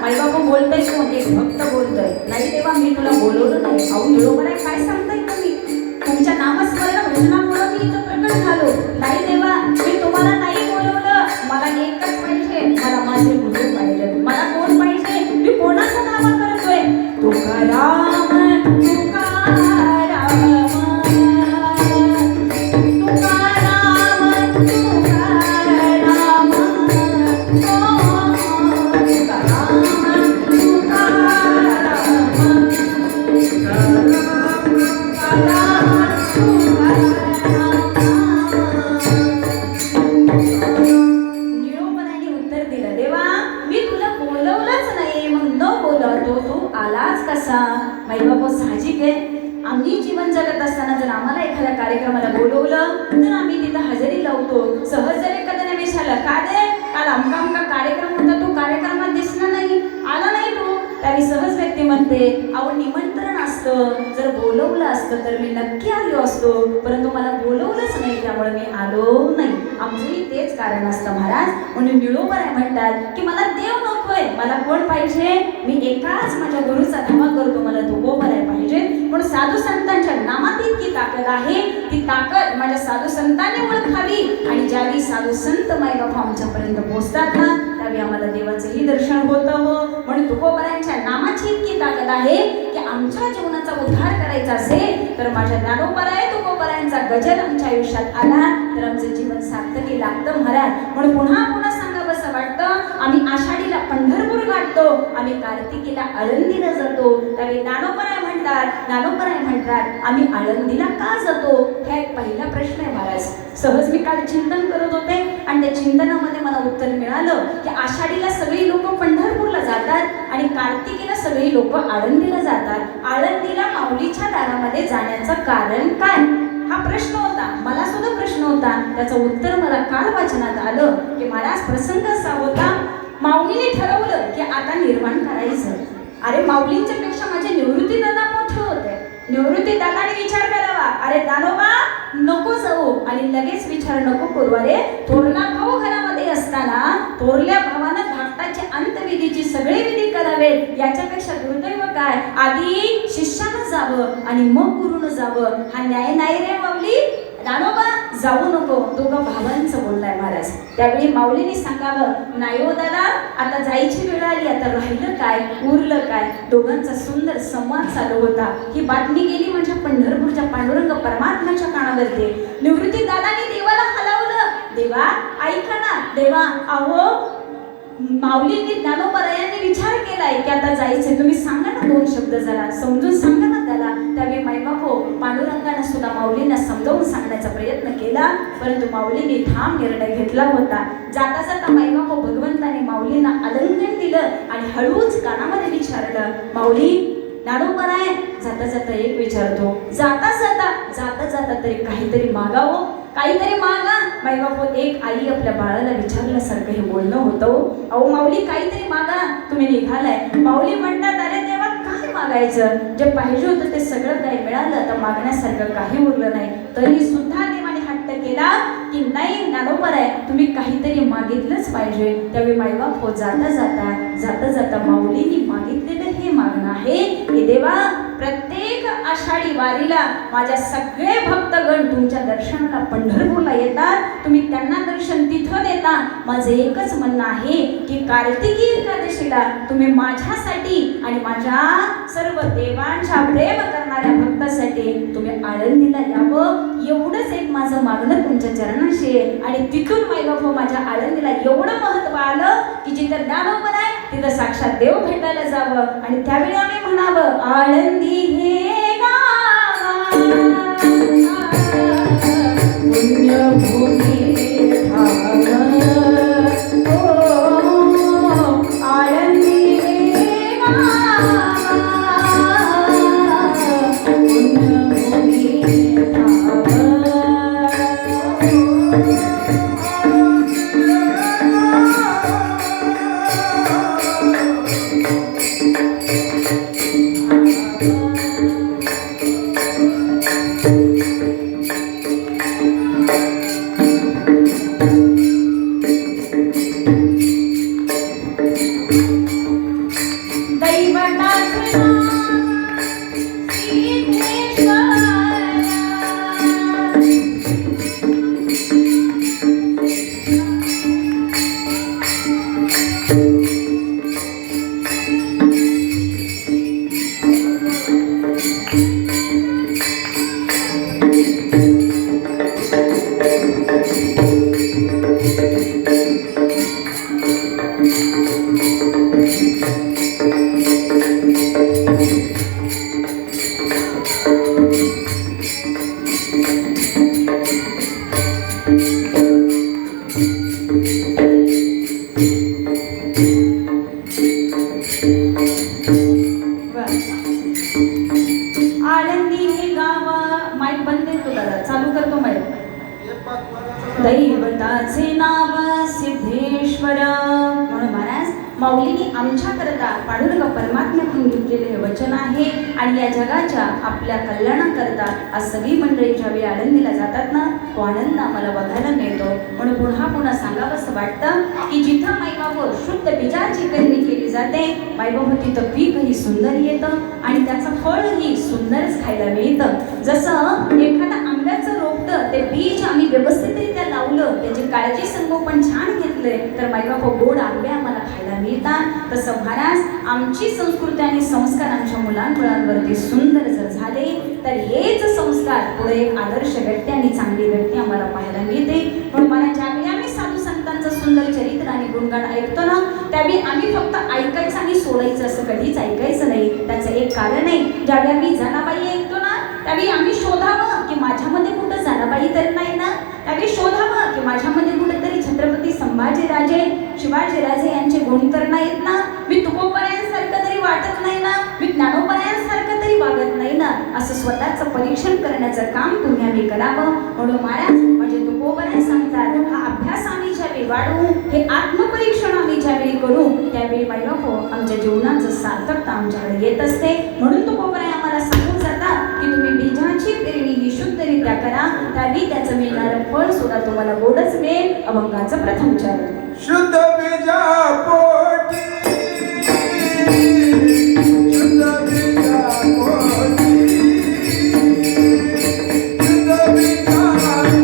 मायबाबा बोलतोय कोण? एक भक्त बोलतोय. नाही देवा, मी तुला बोलवलं नाही. अहो निळोबराय, काय सांगताय तुम्ही? तुमच्या नामस्मरण भजनामुळे मी इथं प्रकट झालो. नाही देवा, मी तुम्हाला नाही बोलवलं. मला एकच पाहिजे, मला माझे गुरु पाहिजे. मला कोण पाहिजे? मी कोणाचा नावा करतोय? तुकाराम तुकाराम तुकाराम तुकाराम निळोबरायाने उत्तर दिलं, देवा मी तुला बोलवलंच नाही, मग न बोलवतो तू आलाच कसा? माईबाबा, साहजिक आहे, आम्ही जीवन जगत असताना जर आम्हाला एखाद्या कार्यक्रमाला बोलवलं तर आम्ही तिथं हजेरी लावतो. सहज जर एखाद्याने विचारलं, का रे काल अमका अमका कार्यक्रम होता, तू कार्यक्रमात दिसला नाही, आला नाही तू, त्यावेळी सहज व्यक्ती म्हणते, अहो निमंत्रण असतं, जर बोलवलं असतं तर मी नक्की आलो असतो, परंतु मला बोलवलंच नाही, त्यामुळे मी आलो नाही. आमचंही तेच कारण असतं महाराज. म्हणून निळोबराय म्हणतात की मला देव नकोय, मला कोण पाहिजे? मी एकाच माझ्या गुरुचा धावा करतो, मला तुकोबराय पाहिजे. म्हणून साधू संतांच्या नामात इतकी ताकद आहे, ती ताकद माझ्या साधू संतांनी ओळखावी. आणि ज्यावेळी साधू संत मायबापा आमच्यापर्यंत पोहोचतात ना, त्यावेळी आम्हाला देवाचंही दर्शन होतं. म्हणून तुकोबरायांच्या नामाची इतकी ताकद आहे की आमच्या जीवनाचा उद्धार करायचा असेल तर माझ्या ज्ञानोबराय तुकोबरायांचा गजर आमच्या आयुष्यात आला तर आमचं जीवन सार्थकी लागतं महाराज. म्हणून पुन्हा पुन्हा सांगावंसं वाटतं, आम्ही आषाढीला पंढरपूर गाठतो, आम्ही कार्तिकीला आळंदीला जातो. त्यावेळी ज्ञानोबराय म्हणतात आम्ही आळंदीला का जातो? हा एक पहिला प्रश्न आहे महाराज. सहज मी काल चिंतन करत होते आणि त्या चिंतनामध्ये मला उत्तर मिळालं की आषाढीला सगळी लोक पंढरपूरला जातात आणि कार्तिकीला सगळी लोक आळंदीला जातात. आळंदीला माऊलीच्या दारामध्ये जाण्याचं कारण काय? हा प्रश्न होता, मला सुद्धा प्रश्न होता. त्याचं उत्तर मला काल वाचनात आलं की महाराज प्रसंग असा होता, माऊलीने ठरवलं की आता निर्माण करायचं. अरे माऊलींच्या पेक्षा माझे निवृत्ती दादा मोठे होते. निवृत्ती दादाने विचार करावा, अरे दानोबा नको जाऊ, आणि लगेच विचार नको करू. अरे थोरला भाऊ घरामध्ये असताना थोरल्या भावानं धाकटाची अंतविधीची सगळे विधी करावेत, याच्यापेक्षा दुर्दैव काय? आधी शिष्यानं जावं आणि मग गुरुनं जावं. हा न्याय नाही रे माऊली. दानोबा जाऊ नको, दोघं भावांचं बोललाय महाराज. त्यावेळी माऊलीने सांगावं, नाही हो दादा, आता जायची वेळ आली, आता राहिलं काय उरलं काय. दोघांचा सुंदर संवाद चालू होता. ही बातमी गेली म्हणजे पंढरपूरच्या पांडुरंग परमात्म्याच्या कानावरती. निवृत्ती दादाने देवाला हलवलं, देवा ऐका ना. देवा अहो माऊलींनी ज्ञानोबरायांनी विचार केलाय की आता जायचंय, तुम्ही सांगा ना दोन शब्द, जरा समजून सांगा ना त्याला. त्यावेळी मायबापो पांडुरंगाने सुद्धा माऊलींना समजावून सांगण्याचा प्रयत्न केला, परंतु माऊलींनी ठाम निर्णय घेतला होता. जाता जाता मायबापो भगवंताने माऊलींना आलिंगन दिलं आणि हळूच कानामध्ये विचारलं, माऊली ज्ञानोबराय जाता जाता एक विचारतो, जाता जाता तरी काहीतरी मागावं, काहीतरी मागा. मायबापो एक आई आपल्या बाळाला विचारल्यासारखं हे बोलणं होतं. अहो माऊली काहीतरी मागा, तुम्ही निघालाय. माऊली म्हणतात, अरे देवा काय मागायचं, जे पाहिजे होतं ते सगळं काही मिळालं, आता मागण्यासारखं काही उरलं नाही. तरी सुद्धा देवाने हट्ट केला की नाही ज्ञानोबर आहे, तुम्ही काहीतरी मागितलंच पाहिजे. त्यावेळी मायबाप जाता जाता माऊलींनी मागितलेलं हे मागणं आहे की देवा प्रत्येक आषाढी वारीला माझ्या सगळे भक्तगण तुमच्या दर्शनाला पंढरपूरला येतात, तुम्ही त्यांना दर्शन तिथं देता. माझं एकच म्हणणं आहे की कार्तिकी एकादशीला तुम्ही माझ्यासाठी आणि माझ्या सर्व देवांच्या प्रेम करणाऱ्या भक्तासाठी तुम्ही आळंदीला यावं, एवढंच एक माझं मागणं तुमच्या चरणाशी आहे. आणि तिथून मायबापू माझ्या आळंदीला एवढं महत्व आलं की जिथं ज्ञानोबर आहे तिथं साक्षात देव भेटायला जावं. आणि त्यावेळी आम्ही म्हणावं, आळंदी हे गाव पुण्यभूमी दैवताचे नाव सिद्धेश्वर. म्हणून महाराज माऊलींनी आमच्याकरता पांडुरंग परमात्म्याकडून घेतलेले हे वचन आहे. आणि या जगाच्या आपल्या कल्याणाकरता आज सगळी मंडळी ज्यावेळी आळंदीला जातात ना, तो आनंद आम्हाला बघायला मिळतो. म्हणून पुन्हा सांगावंसं वाटतं की जिथं मायबाबा शुद्ध बीजाची पेरणी केली जाते, मायबाबा तिथं पीकही सुंदर येतं आणि त्याचं फळही सुंदरच खायला मिळतं. जसं एखादा आंब्याचं रोपटं ते बीज आम्ही व्यवस्थितरित्या लावलं, त्याची काळजी संगोपन छान घेतले, तर मायबाबा गोड आंबे आम्हाला खायला मिळतात. तसं महाराज आमची संस्कृती आणि संस्कार आमच्या मुलांमुळांवरती सुंदर जर झाले तर हेच संस्कार पुढे एक आदर्श व्यक्ती आणि चांगली व्यक्ती आम्हाला पाहायला मिळते. म्हणून मला ज्यावेळी आम्ही साधू संतांचं सुंदर चरित्र आणि गुणगान ऐकतो ना, त्यावेळी आम्ही फक्त ऐकायचं आणि सोडायचं असं कधीच ऐकायचं नाही. त्याचं एक कारण आहे, ज्यावेळी आम्ही जनाबाई ऐकतो ना, त्यावेळी आम्ही शोधावं की माझ्यामध्ये कुठं जनाबाई तर नाही ना. त्यावेळी शोधावं की माझ्यामध्ये कुठेतरी छत्रपती संभाजीराजे शिवाजीराजे यांचे गुण तर नाहीत ना, मी तुकोबरायांसारखं तरी वाटत नाही ना, मी ज्ञानोबरायांसारखं तरी वागत नाही ना, असं स्वतःचं परीक्षण करण्याचं काम तुम्ही आम्ही करावं. म्हणून महाराज म्हणजे तुकोबराय सांगतात, हा अभ्यास आम्ही ज्यावेळी वाढवू, हे आत्मपरीक्षण आम्ही ज्यावेळी करू त्यावेळी बाईबापो आमच्या जीवनाचं सार्थकता आमच्याकडे येत असते. म्हणून तो कोपराय आम्हाला सांगून जातात की तुम्ही बीजाची पेरणी ही शुद्धरित्या करा, त्यावेळी त्याचं मिळणारं फळ सुद्धा तुम्हाला गोडच मिळेल. अभंगाचं प्रथम चरण. शुद्ध बीजा पोटी, शुद्ध बीजा पोटी, शुद्ध बीजा पोटी, शुद्ध बीजा पोटी,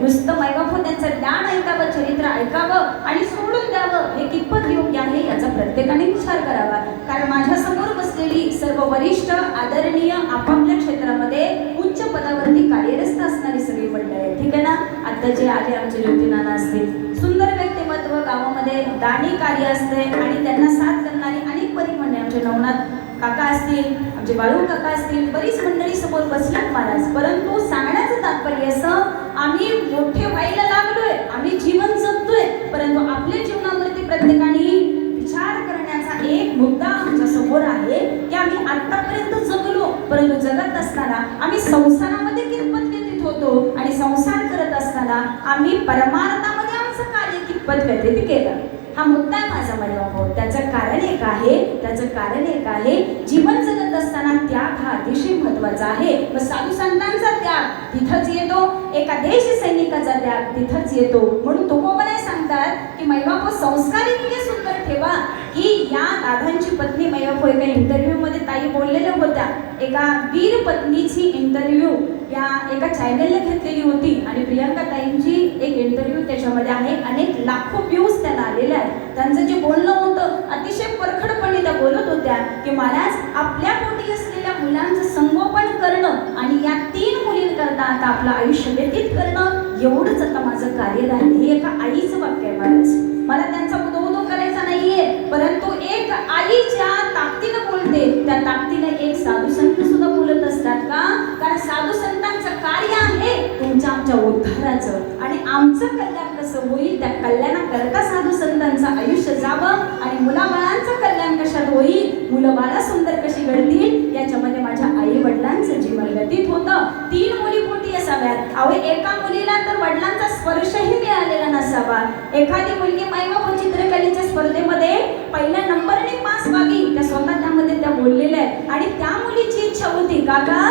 नुसतं मायबाप त्यांचं ज्ञान ऐकावं, चरित्र ऐकावं आणि सोडून द्यावं हे कितपत योग्य आहे याचा प्रत्येकाने विचार करावा. कारण माझ्या समोर बसलेली सर्व वरिष्ठ आदरणीय आपापल्या क्षेत्रामध्ये उच्च पदावरती कार्यरत असणारी सगळी मंडळी आहे, ठीक आहे ना. आता जे आले आमचे ज्योतिनाना असतील, सुंदर व्यक्तिमत्व, गावामध्ये दानी कार्य असते आणि त्यांना साथ करणारी अनेक परिमंडळी, आमचे नवनाथ काका असतील, आमचे बाळू काका असतील, बरीच मंडळी समोर बसल्यात महाराज. परंतु सांगण्याचं तात्पर्य असं, आम्ही मोठे व्हायला लागलोय, आम्ही जीवन जगतोय, परंतु आपल्या जीवनावरती प्रत्येकाने विचार करण्याचा एक मुद्दा आमच्या समोर आहे की आम्ही आतापर्यंत जगलो, परंतु जगत असताना आम्ही संसारामध्ये कितपत व्यतीत होतो आणि संसार करत असताना आम्ही परमार्थामध्ये आमचं कार्य कितपत व्यतीत केलं. हा मुद्दा आहे माझा मायबाप. त्याचं कारण एक आहे, जीवन जगत असताना त्याग हा अतिशय महत्वाचा आहे. व साधू संतांचा त्याग तिथंच येतो, एका देश सैनिकाचा त्याग तिथंच येतो. म्हणून तुकोबराय सांगतात की मैबाप संस्कार इतके सुंदर ठेवा की या दादांची पत्नी मैबाप एका इंटरव्ह्यू मध्ये ताई बोललेल्या होत्या, एका वीर पत्नीची इंटरव्ह्यू या एका चॅनलला घेतलेली होती आणि प्रियंका ताईंची एक इंटरव्ह्यू त्याच्यामध्ये आहे, अनेक लाखो व्ह्यूज त्याला आलेले आहेत. त्यांचं जे बोलणं होतं अतिशय परखडपणे त्या बोलत होत्या की महाराज आपल्या पोटी असलेल्या मुलांचं संगोपन करणं आणि या 3 मुलींकरता आता आपलं आयुष्य व्यतीत करणं एवढंच आता माझं कार्य राहिलं. हे एका आईचं वाक्य आहे महाराज. मला त्यांचा उदो करायचा नाहीये, परंतु एक आई ज्या ताकदीनं बोलते त्या ताकदीनं एक साधू संत सुद्धा बोलत असतात का. कारण साधू संतांचं कार्य आहे तुमच्या आमच्या उद्धाराचं आणि आमचं कल्याण कसं होईल त्या कल्याणाकरता साधू संतांचं आयुष्य जावं आणि मुलाबाळांचं कल्याण कशात होईल, मुलं बाळा सुंदर कशी घडतील याच्यामध्ये माझ्या आई वडिलांचं जीवन व्यतीत होतं. 3 मुली पोटी असाव्यात. अहो एका मुलीला तर वडिलांचा स्पर्शही मिळालेला नसावा. एखादी मुलगी मायबाप चित्रकलेच्या स्पर्धेमध्ये पहिल्या नंबरने पास व्हावी, त्या स्वतः त्यामध्ये त्या बोललेल्या आहेत आणि त्या मुलीची इच्छा होती काका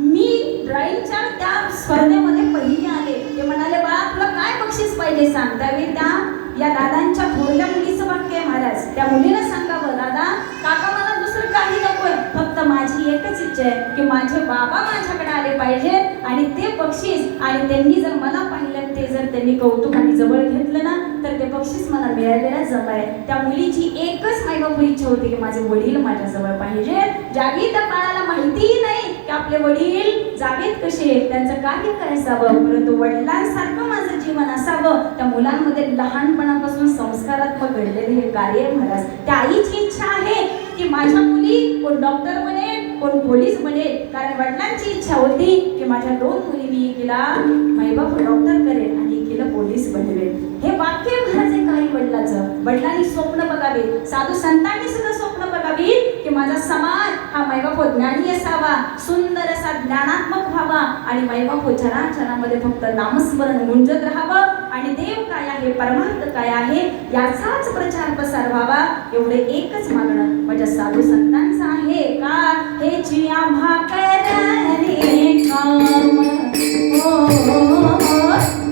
मी ड्रॉइंगच्या त्या स्पर्धेमध्ये पहिली आले. ते म्हणाले बाळा तुला काय बक्षीस पाहिजे सांग. त्यावेळी त्या या दादांच्या थोरल्या मुलीचं वाक्य आहे महाराज. त्या मुलीनं सांगावं, दादा काका मला दुसरं काही नकोय, फक्त माझी एकच इच्छा आहे की माझे बाबा माझ्याकडे आले पाहिजे आणि ते बक्षीस, आणि त्यांनी जर मला पाहिलं, ते जर त्यांनी कौतुकाने जवळ घेतलं ना, तर ते बक्षीस मला मिळालेला जमा आहे. त्या मुलीची एकच मायबाप इच्छा होती की माझे वडील माझ्या जवळ पाहिजे. ज्यावेळी त्या बाळाला माहितीही नाही की आपले वडील जागेत कसे, त्यांचं कार्य काय असावं, परंतु वडिलांसारखं माझं जीवन असावं, त्या मुलांमध्ये लहानपणापासून संस्कारात्मक घडलेले हे कार्य आहे महाराज. त्या आईची इच्छा आहे की माझ्या मुली कोण डॉक्टर बनेल, कोण पोलीस बनेल, कारण वडिलांची इच्छा होती की माझ्या 2 मुली मी एकीला मायबाप डॉक्टर करेल आणि एकीला पोलीस बनवेल. हे वाक्य महाराज आहे काही वडिलाचं. वडिलांनी स्वप्न बघावे, साधू संतांनी सुद्धा स्वप्न बघावी की माझा समाज हा मायबाप ज्ञानी असावा, सुंदर असा ज्ञानात्मक व्हावा आणि मायबाप चराचरामध्ये फक्त नामस्मरण गुंजत राहावं आणि देव काय आहे, परमार्थ काय आहे याचाच प्रचार प्रसार व्हावा. एवढे एकच मागणं माझ्या साधू संतांचं आहे का, हेची आम्हा करणे काम,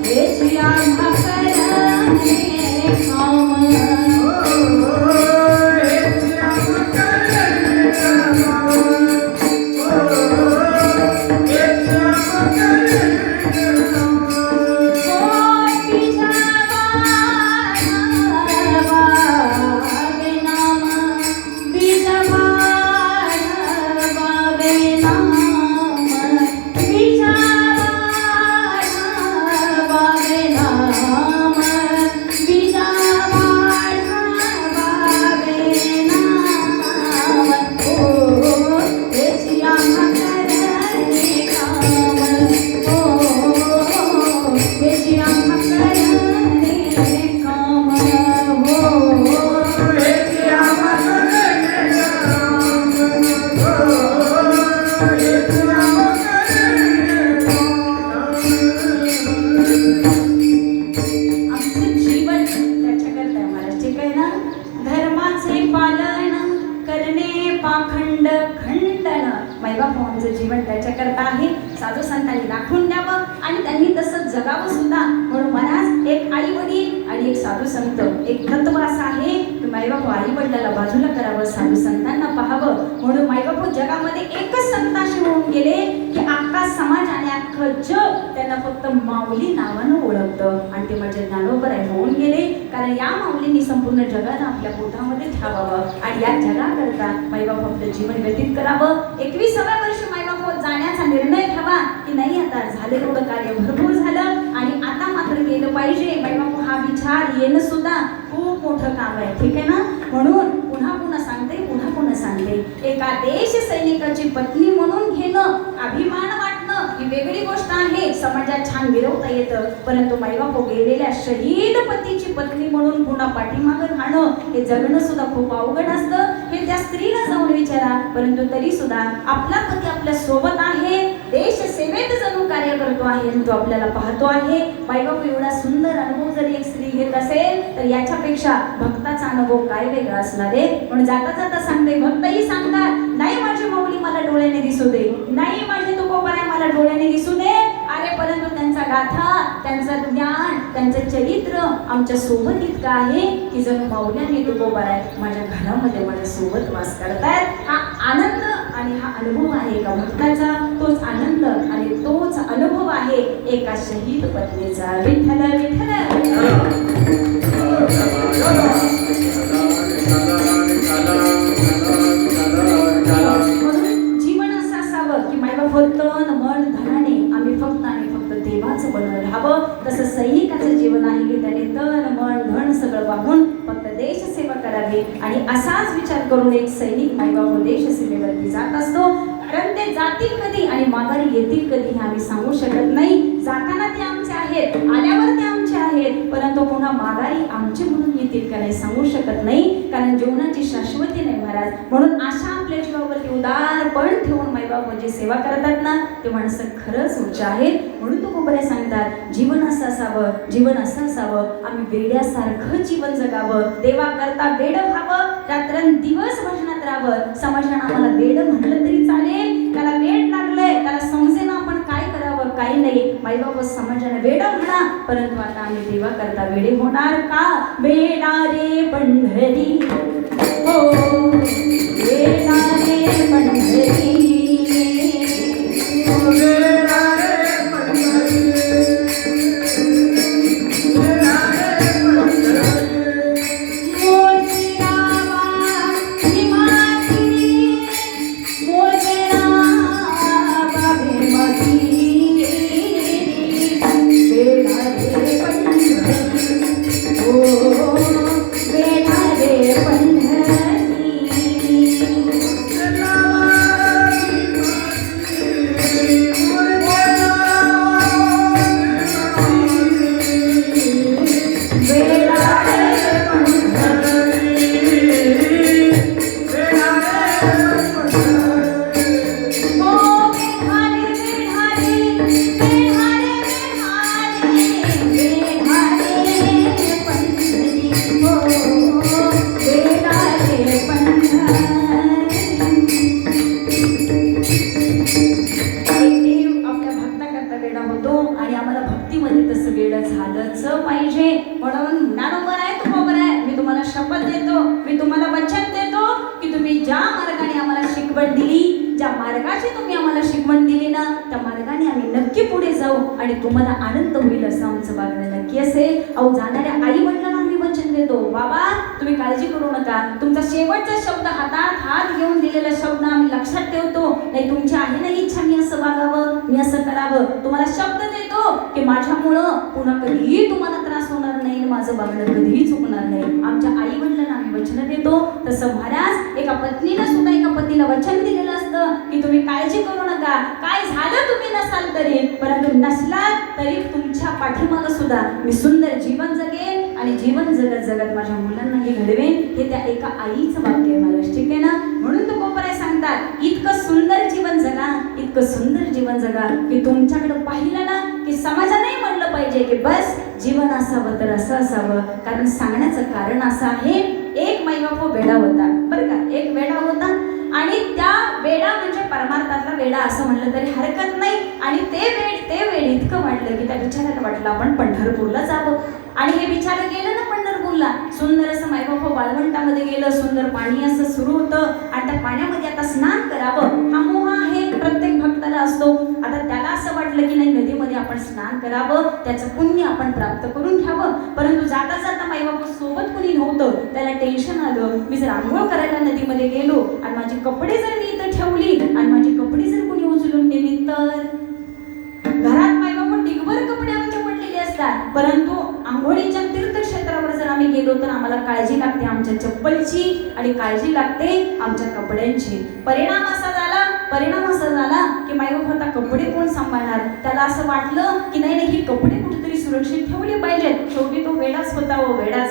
हेची आम्हा करणे काम. जीवन त्याच्याकरता आहे. साधू संतांनी दाखवून द्यावं आणि त्यांनी तसं जगावं सुद्धा. म्हणून मनास एक आई वडील आणि एक साधू संत, एक तत्व असं आहे की मायबाप आई वडिलाला बाजूला करावं, साधू संतांना पाहावं. म्हणून मायबाप जगामध्ये एकच संत असे होऊन गेले की अख्खा समाज आणि अख्खं जग त्यांना फक्त माऊली नावानं ओळखतं आणि ते म्हणजे ज्ञानोबराय होऊन गेले. कारण या माऊलींनी संपूर्ण जगाला आपल्या पोटामध्ये ठेवावं आणि या जगाकरता मायबाप आपलं जीवन व्यतीत करावं. 21व्या वर्षी मायबाप जाण्याचा निर्णय घ्यावा की नाही, आता झाले एवढं कार्य भरपूर झालं आणि आता मात्र गेलं पाहिजे. मायबाप हा विचार येणं सुद्धा खूप मोठं काम आहे, ठीक आहे ना. म्हणून पुन्हा पुन्हा सांगते, एका देश सैनिकाची पत्नी म्हणून घेणं, अभिमान वाटणं ही वेगळी गोष्ट आहे, समाजात छान मिरवता येतं. परंतु मायबाप गेलेल्या शहीद पतीची पत्नी म्हणून पुन्हा पाठीमागं राहणं हे जगणं सुद्धा खूप अवघड असतं. हे त्या स्त्रीला जाऊन विचारा. परंतु तरी सुद्धा आपला पती आपल्या सोबत आहे, देश सेवेत जणू कार्य करतो आहे आणि तो आपल्याला पाहतो आहे. मायबाप एवढा सुंदर अनुभव जर एक स्त्री घेत असेल तर याच्यापेक्षा भक्ताचा अनुभव काय वेगळा असणार आहे. म्हणून जाता जाता सांगते, भक्तही सांगतात, नाही माझी माऊली मला डोळ्याने दिसू दे, नाही माझे तुकोबाऱ्या मला डोळ्याने दिसू दे. अरे परंतु त्यांचा गाथा, त्यांचं ज्ञान, त्यांचं चरित्र आमच्या सोबत इतकं आहे की जणू माऊल्याने तुकोबाऱ्या माझ्या घरामध्ये माझ्या सोबत वास करतायत. हा आनंद आणि हा अनुभव आहे एका भक्ताचा, तोच आनंद आणि तोच अनुभव आहे एका शहीद पत्नीचा. विठ्ठल विठ्ठल. जीवन असं असावं की मायबाप तन मन धनाने आम्ही फक्त आणि फक्त देवाचं बनवून राहावं. तसं सैनिकाचं जीवन आहे की त्याने तन मन धन सगळं वाहून फक्त देश सेवा करावी आणि असाच विचार करून एक सैनिक मायबाप देश सेवेवरती जात असतो. कारण ते जातील कधी आणि माघारी येतील कधी हे आम्ही सांगू शकत नाही. जाताना ते आमचे आहेत, आल्यावर ते आमचे आहेत, परंतु पुन्हा माघारी आमचे म्हणून येतील का नाही सांगू शकत नाही. कारण जीवनाची शाश्वती नाही महाराज. म्हणून आशा आपल्या जीवावरती उदारपण ठेवून मायबाप म्हणजे सेवा करतात ना, ते माणसं खरंच उच्च आहेत. म्हणून तो खूप सांगतात, जीवन असं असावं, जीवन असं असावं, आम्ही बेड्यासारखं जीवन जगावं, देवा करता बेड व्हावं, रात्रंदिवस भजनात राहावं. समाजानं आम्हाला बेड म्हटलं तरी चालेल, त्याला वेड लागलंय, त्याला समजेना आपण काय करावं काही नाही, माईबाप समाजाने वेडा म्हणा, परंतु आता आम्ही देवा करता वेडे होणार का? वेडा रे पंढरी, हो वेडा रे पंढरी, आणि तुम्हाला आनंद होईल असं आमचं वागणं नक्की असेल. अहो जाणाऱ्या आई वडिलांना आम्ही वचन देतो, बाबा तुम्ही काळजी करू नका, तुमचा शेवटचा शब्द हातात हात घेऊन दिलेला शब्द आम्ही लक्षात ठेवतो. नाही तुमची आहे ना इच्छा मी असं वागावं, मी असं करावं, तुम्हाला शब्द देतो की माझ्यामुळं पुन्हा कधीही तुम्हाला त्रास होणार नाही, माझं वागणं कधीही चुकणार नाही. आमच्या आई वडिलांना आम्ही वचन देतो. तसं महाराज एका पत्नीनं सुद्धा एका पतीला वचन दिलेलं असतं की तुम्ही काळजी करू नका, काय झालं तुम्ही नसाल तरी, परंतु नसलात तरी तुमच्या पाठीमागं सुद्धा मी सुंदर जीवन जगेन आणि जीवन जगत जगत माझ्या मुलांनाही घडवेन. हे त्या एका आईचं वाक्य आहे महाराज, ठीक आहे ना. म्हणून तो कोपराय सांगतात इतकं सुंदर जीवन जगा, इतकं सुंदर जीवन जगा की तुमच्याकडे पाहिलं ना की समाजाने म्हणलं पाहिजे की बस जीवन असावं तर असं असावं. कारण सांगण्याचं कारण असं आहे, एक माईबाप वेडा होता बरं का, एक वेडा होता आणि त्या वेडा म्हणजे परमार्थातला वेडा असं म्हणलं तरी हरकत नाही. आणि ते वेड इतकं वाटलं की त्या बिचाऱ्याला वाटलं आपण पंढरपूरला जावं. आणि हे बिचारं गेलं ना पंढरपूरला, सुंदर असं मायबाप वाळवंटामध्ये गेलं, सुंदर पाणी असं सुरू होतं आणि त्या पाण्यामध्ये आता स्नान करावं हा मोह आहे, प्रत्येक भक्ताला असतो. आता त्याला असं वाटलं की नाही नदीमध्ये आपण स्नान करावं, त्याचं पुण्य आपण प्राप्त करून घ्यावं. परंतु जाता जाता माईबाप सोबत कुणी नव्हतं, त्याला टेन्शन आलं, मी जर आंघोळ करायला नदीमध्ये गेलो आणि माझी कपडे जर मी इथं ठेवली आणि माझी कपडे जर कुणी उचलून नेली तर घरात माईबाप ढिगभर कपडे आमच्या पडलेले असतात, परंतु आंघोळीच्या तीर्थक्षेत्रावर जर आम्ही गेलो तर आम्हाला काळजी लागते आमच्या चप्पलची आणि काळजी लागते आमच्या कपड्यांची. परिणाम असा झाला की माईबाप आता कपडे कोण सांभाळणार. त्याला असं वाटलं की नाही ही कपडे कुठेतरी सुरक्षित ठेवली पाहिजेत. शेवटी तो वेडाच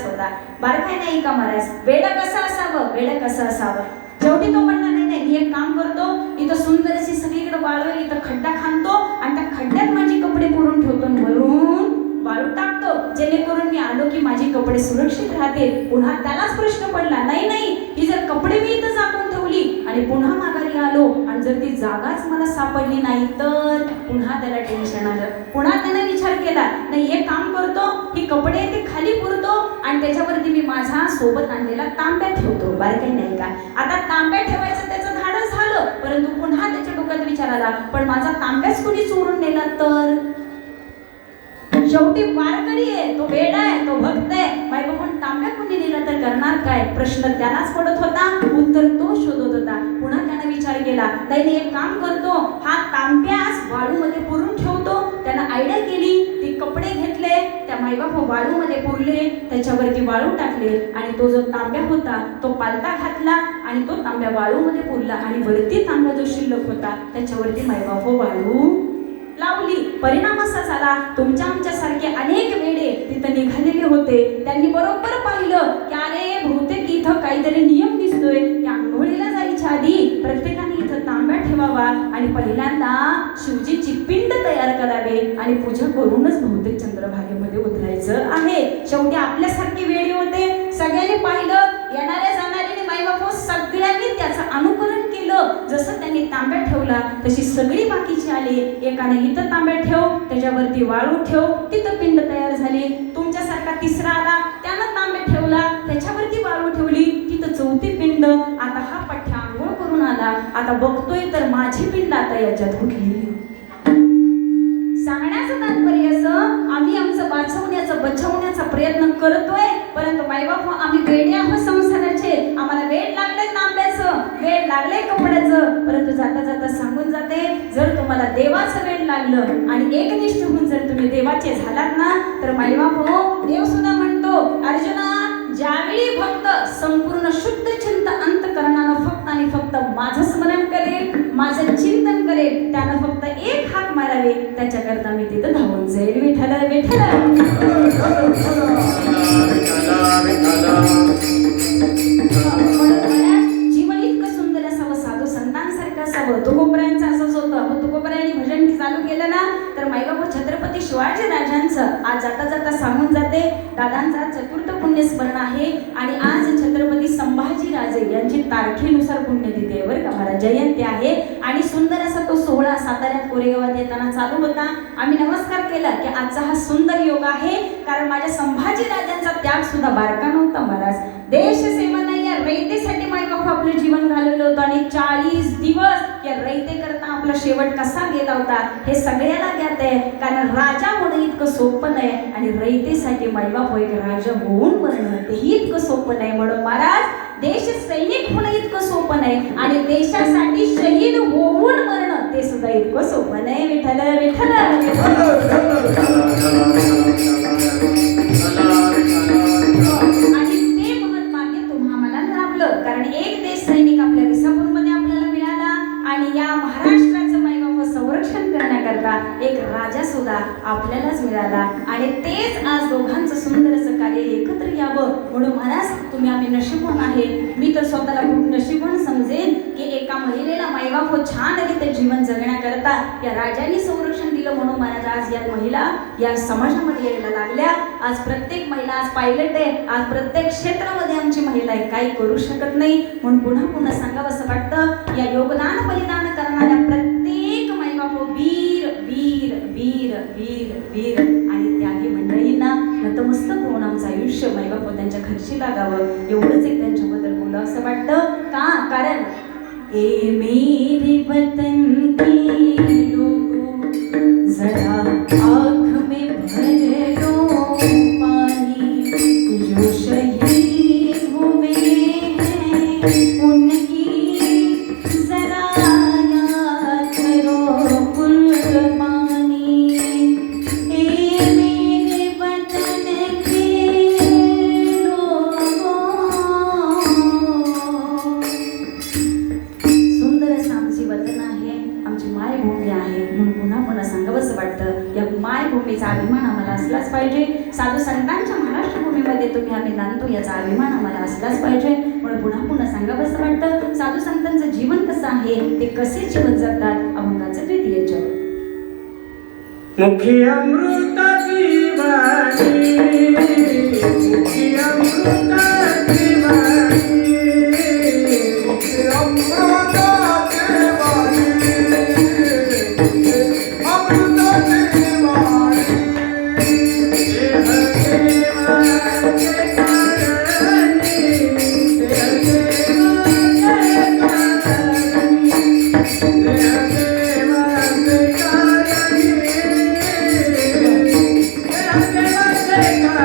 होता. बारकाय नाही का महाराज, वेडा कसा असावं. शेवटी तो म्हणला नाही मी एक काम करतो, इथं सुंदर अशी सगळीकडे वाळवेल, इथं खड्डा खांदतो आणि त्या खड्ड्यात माझी कपडे पुरून ठेवतो, वरून वाळू टाकतो, जेणेकरून मी आलो की माझी कपडे सुरक्षित राहतील. पुन्हा त्यालाच प्रश्न पडला, नाही ही जर कपडे मी इथं झाकून ठेवली आणि पुन्हा माघारी आलो आणि जर ती जागाच मला सापडली नाही तर पुन्हा त्याला टेन्शन आलं. पुन्हा त्याने विचार केला, नाही एक काम करतो, ही कपडे ते खाली पुरतो आणि त्याच्यावरती मी माझा सोबत आणलेला तांब्या ठेवतो. बारकाई नाही का, आता तांब्या ठेवायचं त्याचं धाडस झालं, परंतु पुन्हा त्याच्या डोक्यात विचार आला, पण माझा तांब्याच कुणी चोरून नेला तर. शेवटी वारकरी आहे, तो वेडा आहे, तो भक्त आहे, मायबापून तांब्या कुणी नेला तर करणार काय, प्रश्न त्यालाच पडत होता, उत्तर तो शोधत होता. पुन्हा त्याने विचार केला, नाही एक काम करतो, हा तांब्यास वाळूमध्ये पुरून ठेवतो. त्यानं आयडिया केली, ते कपडे घेतले, त्या मायबाप वाळूमध्ये पुरले, त्याच्यावरती वाळू टाकले आणि तो जो तांब्या होता तो पालता घातला आणि तो तांब्या वाळूमध्ये पुरला आणि वरती तांब्या जो शिल्लक होता त्याच्यावरती मायबाप वाळू लावली. परिणाम असा झाला, तुमच्या आमच्यासारखे अनेक वेडे तिथं निघालेले होते. त्यांनी बरोबर पाहिलं की अरे बहुतेक इथं काहीतरी नियम दिसतोय की आंघोळीला जायच्या आधी प्रत्येकाने इथं तांब्या ठेवावा आणि पहिल्यांदा शिवजीची पिंड तयार करावे आणि पूजा करूनच बहुतेक चंद्रभागेमध्ये उतरायचं आहे. शेवटी आपल्यासारखे वेडे होते, सगळ्यांनी पाहिलं, येणाऱ्या जाणाऱ्याने माईबाप सगळ्यांनी त्याचं अनुकरण केलं. जसं त्यांनी तांब्या ठेवला तशी सगळी बाकीची आली. एकाने इथं तांब्या ठेव, त्याच्यावरती वाळू ठेव, तिथं पिंड तयार झाली. तुमच्यासारखा तिसरा आला, त्यानं तांब्या ठेवला, त्याच्यावरती वाळू ठेवली, तिथं चौथी पिंड. आता हा पठ्ठा आंघोळ करून आला, आता बघतोय तर माझी पिंड आता याच्यात कुठली. सांगण्याचं तात्पर्य असं, आम्ही आमचं वाचवण्याचा बचावण्याचा प्रयत्न करतोय, परंतु मायबाप आम्ही वेडे आहोत संसाराचे. आम्हाला वेड लागलंय तांब्याचं, वेड लागलंय कपड्याचं, परंतु जाता जाता सांगून जाते, जर तुम्हाला देवाचं वेड लागलं आणि एकनिष्ठ होऊन जर तुम्ही देवाचे झालात ना, तर मायबाप देव सुद्धा म्हणतो, अर्जुना ज्यावेळी भक्त संपूर्ण शुद्ध चिंत अंतकरणानं फक्त आणि फक्त माझं स्मरण करेल, माझं चिंतन करेल, त्यानं फक्त एक हाक मारावे, त्याच्याकरता मी तिथं धावून जाईल. विठ्ठल विठ्ठल. जीवन इतकं सुंदर असावं, साधू संतांसारखं असावं. तुकोबरायांचं असंच होतं. तुकोबरायांनी भजन चालू केलं ना, तर मायबापू छत्रपती शिवाजी राजांचं आज जाता जाता सांगून जाते, दादांचा चतुर्थ पुण्यस्मरण आहे आणि आज छत्रपती संभाजी राजे यांची तारखेनुसार पुण्यतिथी आहे बरं का, महाराज जयंती आहे. आणि सुंदर असा तो सोहळा साताऱ्यात कोरेगावात येताना चालू होता. आम्ही नमस्कार केला की आजचा हा सुंदर योग आहे, कारण माझ्या संभाजी राजांचा त्याग सुद्धा बारका नव्हता महाराज. देश सेवा नाही, या रयतेसाठी मायबाप आपलं जीवन घालवलं होतं आणि 40 दिवस या रयते करता आपला शेवट कसा गेला होता हे सगळ्याला ज्ञात आहे. कारण राजा होणं इतकं सोपं नाही आणि रयतेसाठी मायबाप एक राजा होऊन मरणं तेही इतकं सोपं नाही. म्हणून महाराज देश सैनिक होणं इतकं सोपं नाही आणि देशासाठी शहीद होऊन मरणं ते सुद्धा इतकं सोपं नाही. विठ्ठल विठ्ठल. आणि ते महत्त्वाने तुम्हा मला लाभलं, कारण एक देश सैनिक आपल्या विसापूरमध्ये आपल्याला मिळाला आणि या महाराष्ट्राचं मायबाप संरक्षण करण्याकरता एक राजा सुद्धा आपल्यालाच मिळाला आणि तेच आज दोघांचं सुंदर असं कार्य एकत्र यावं. म्हणून महाराज तुम्ही आम्ही नशीबवान आहे. मी तर स्वतःला खूप नशीबवान समजेन की एका महिलेला मायबाप छानरित्या जीवन जगण्याकरता या राजांनी संरक्षण दिलं. म्हणून महाराज आज या महिला या समाजामध्ये यायला लागल्या. आज प्रत्येक महिला आज पायलट आहे, आज प्रत्येक क्षेत्रामध्ये आमची महिला आहे, काही करू शकत नाही. म्हणून पुन्हा पुन्हा सांगावं असं वाटतं, या योगदान बलिदान करणाऱ्या प्रत्येक मायबाप वीर वीर वीर वीर वीर आणि त्यागी मंडळींना नतमस्तक होऊन आमचं आयुष्य मायबाप त्यांच्या खर्ची लागावं एवढंच एक त्यांच्याबद्दल बोलावं असं वाटतं. का? कारण ए मेरे वतन के लोगों जरा आँख में भर लो पानी, जो शहीद हुए हैं उनकी जरा याद करो कुर्बानी. ए मेरे वतन के लोगों. सुंदर असं आमची वतन आहे, आमची मायभूमी आहे. म्हणून पुन्हा पुन्हा सांगावंसं वाटतं, या मायभूमीचा अभिमान आम्हाला असलाच पाहिजे. साधू संतांच्या महाराष्ट्रभूमीमध्ये तुम्ही आम्ही नांदतो याचा अभिमान आम्हाला असलाच पाहिजे. म्हणून पुन्हा पुन्हा सांगावंसं वाटतं, साधू संतांचं जीवन कसं आहे, ते कसे जीवन जगतात. अभंगाचं द्वितीय जग. मुखी अमृताची वाणी, मुखी अमृताची वाणी, मुखी अमृताची वाणी, अमृताची वाणी. देवाचे कारणी, देवाचे कारणी,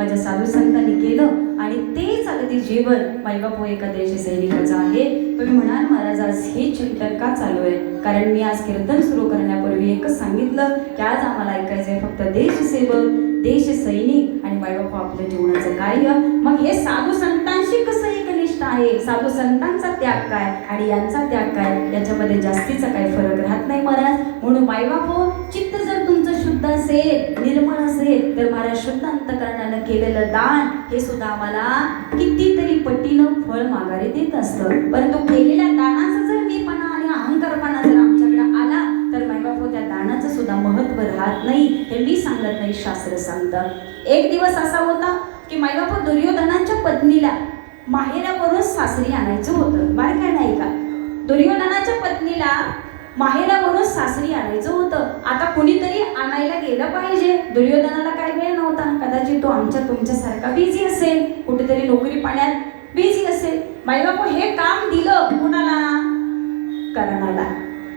माझ्या साधू संतांनी केलं आणि तेच अगदी जीवन मायबापू एका देश सैनिकाचं आहे. तुम्ही म्हणाल महाराज आज हे चिंतन का चालू आहे? कारण मी आज कीर्तन सुरू करण्यापूर्वी एकच सांगितलं की आज आम्हाला ऐकायचंय फक्त देशसेवक, देश सैनिक आणि मायबापू आपल्या जीवनाचं कार्य. मग हे साधू संतांशी कसं एकनिष्ठ आहे? साधू संतांचा त्याग काय आणि यांचा त्याग काय? याच्यामध्ये जास्तीचा काही फरक राहत नाही महाराज. म्हणून मायबापू चित्त जर तुमचं शुद्ध असेल, निर्मळ असेल तर महाराज शुद्ध अंतकरणानं केलेलं दान हे सुद्धा आम्हाला कितीतरी पटीनं फळ माघारी देत असतं. परंतु केलेल्या दानाचा जर मीपणा आणि अहंकारपणा जर आमच्याकडे आला तर मायबापू त्या दानाचं सुद्धा महत्व राहत नाही. हे मी सांगत नाही, शास्त्र सांगतं. एक दिवस असा होता की मायबापू दुर्योधनाच्या पत्नीला माहेरावरून सासरी आणायचं होतं. बार काय नाही का? दुर्योधनाच्या पत्नीला माहेरावरून सासरी आणायचं होतं. आता कुणीतरी आणायला गेलं पाहिजे. दुर्योधनाला काय वेळ नव्हता. कदाचित तो आमच्या तुमच्यासारखा बिझी असेल, कुठेतरी नोकरी पाण्यात बिझी असेल. मायबापू हे काम दिलं कुणाला? कर्णाला.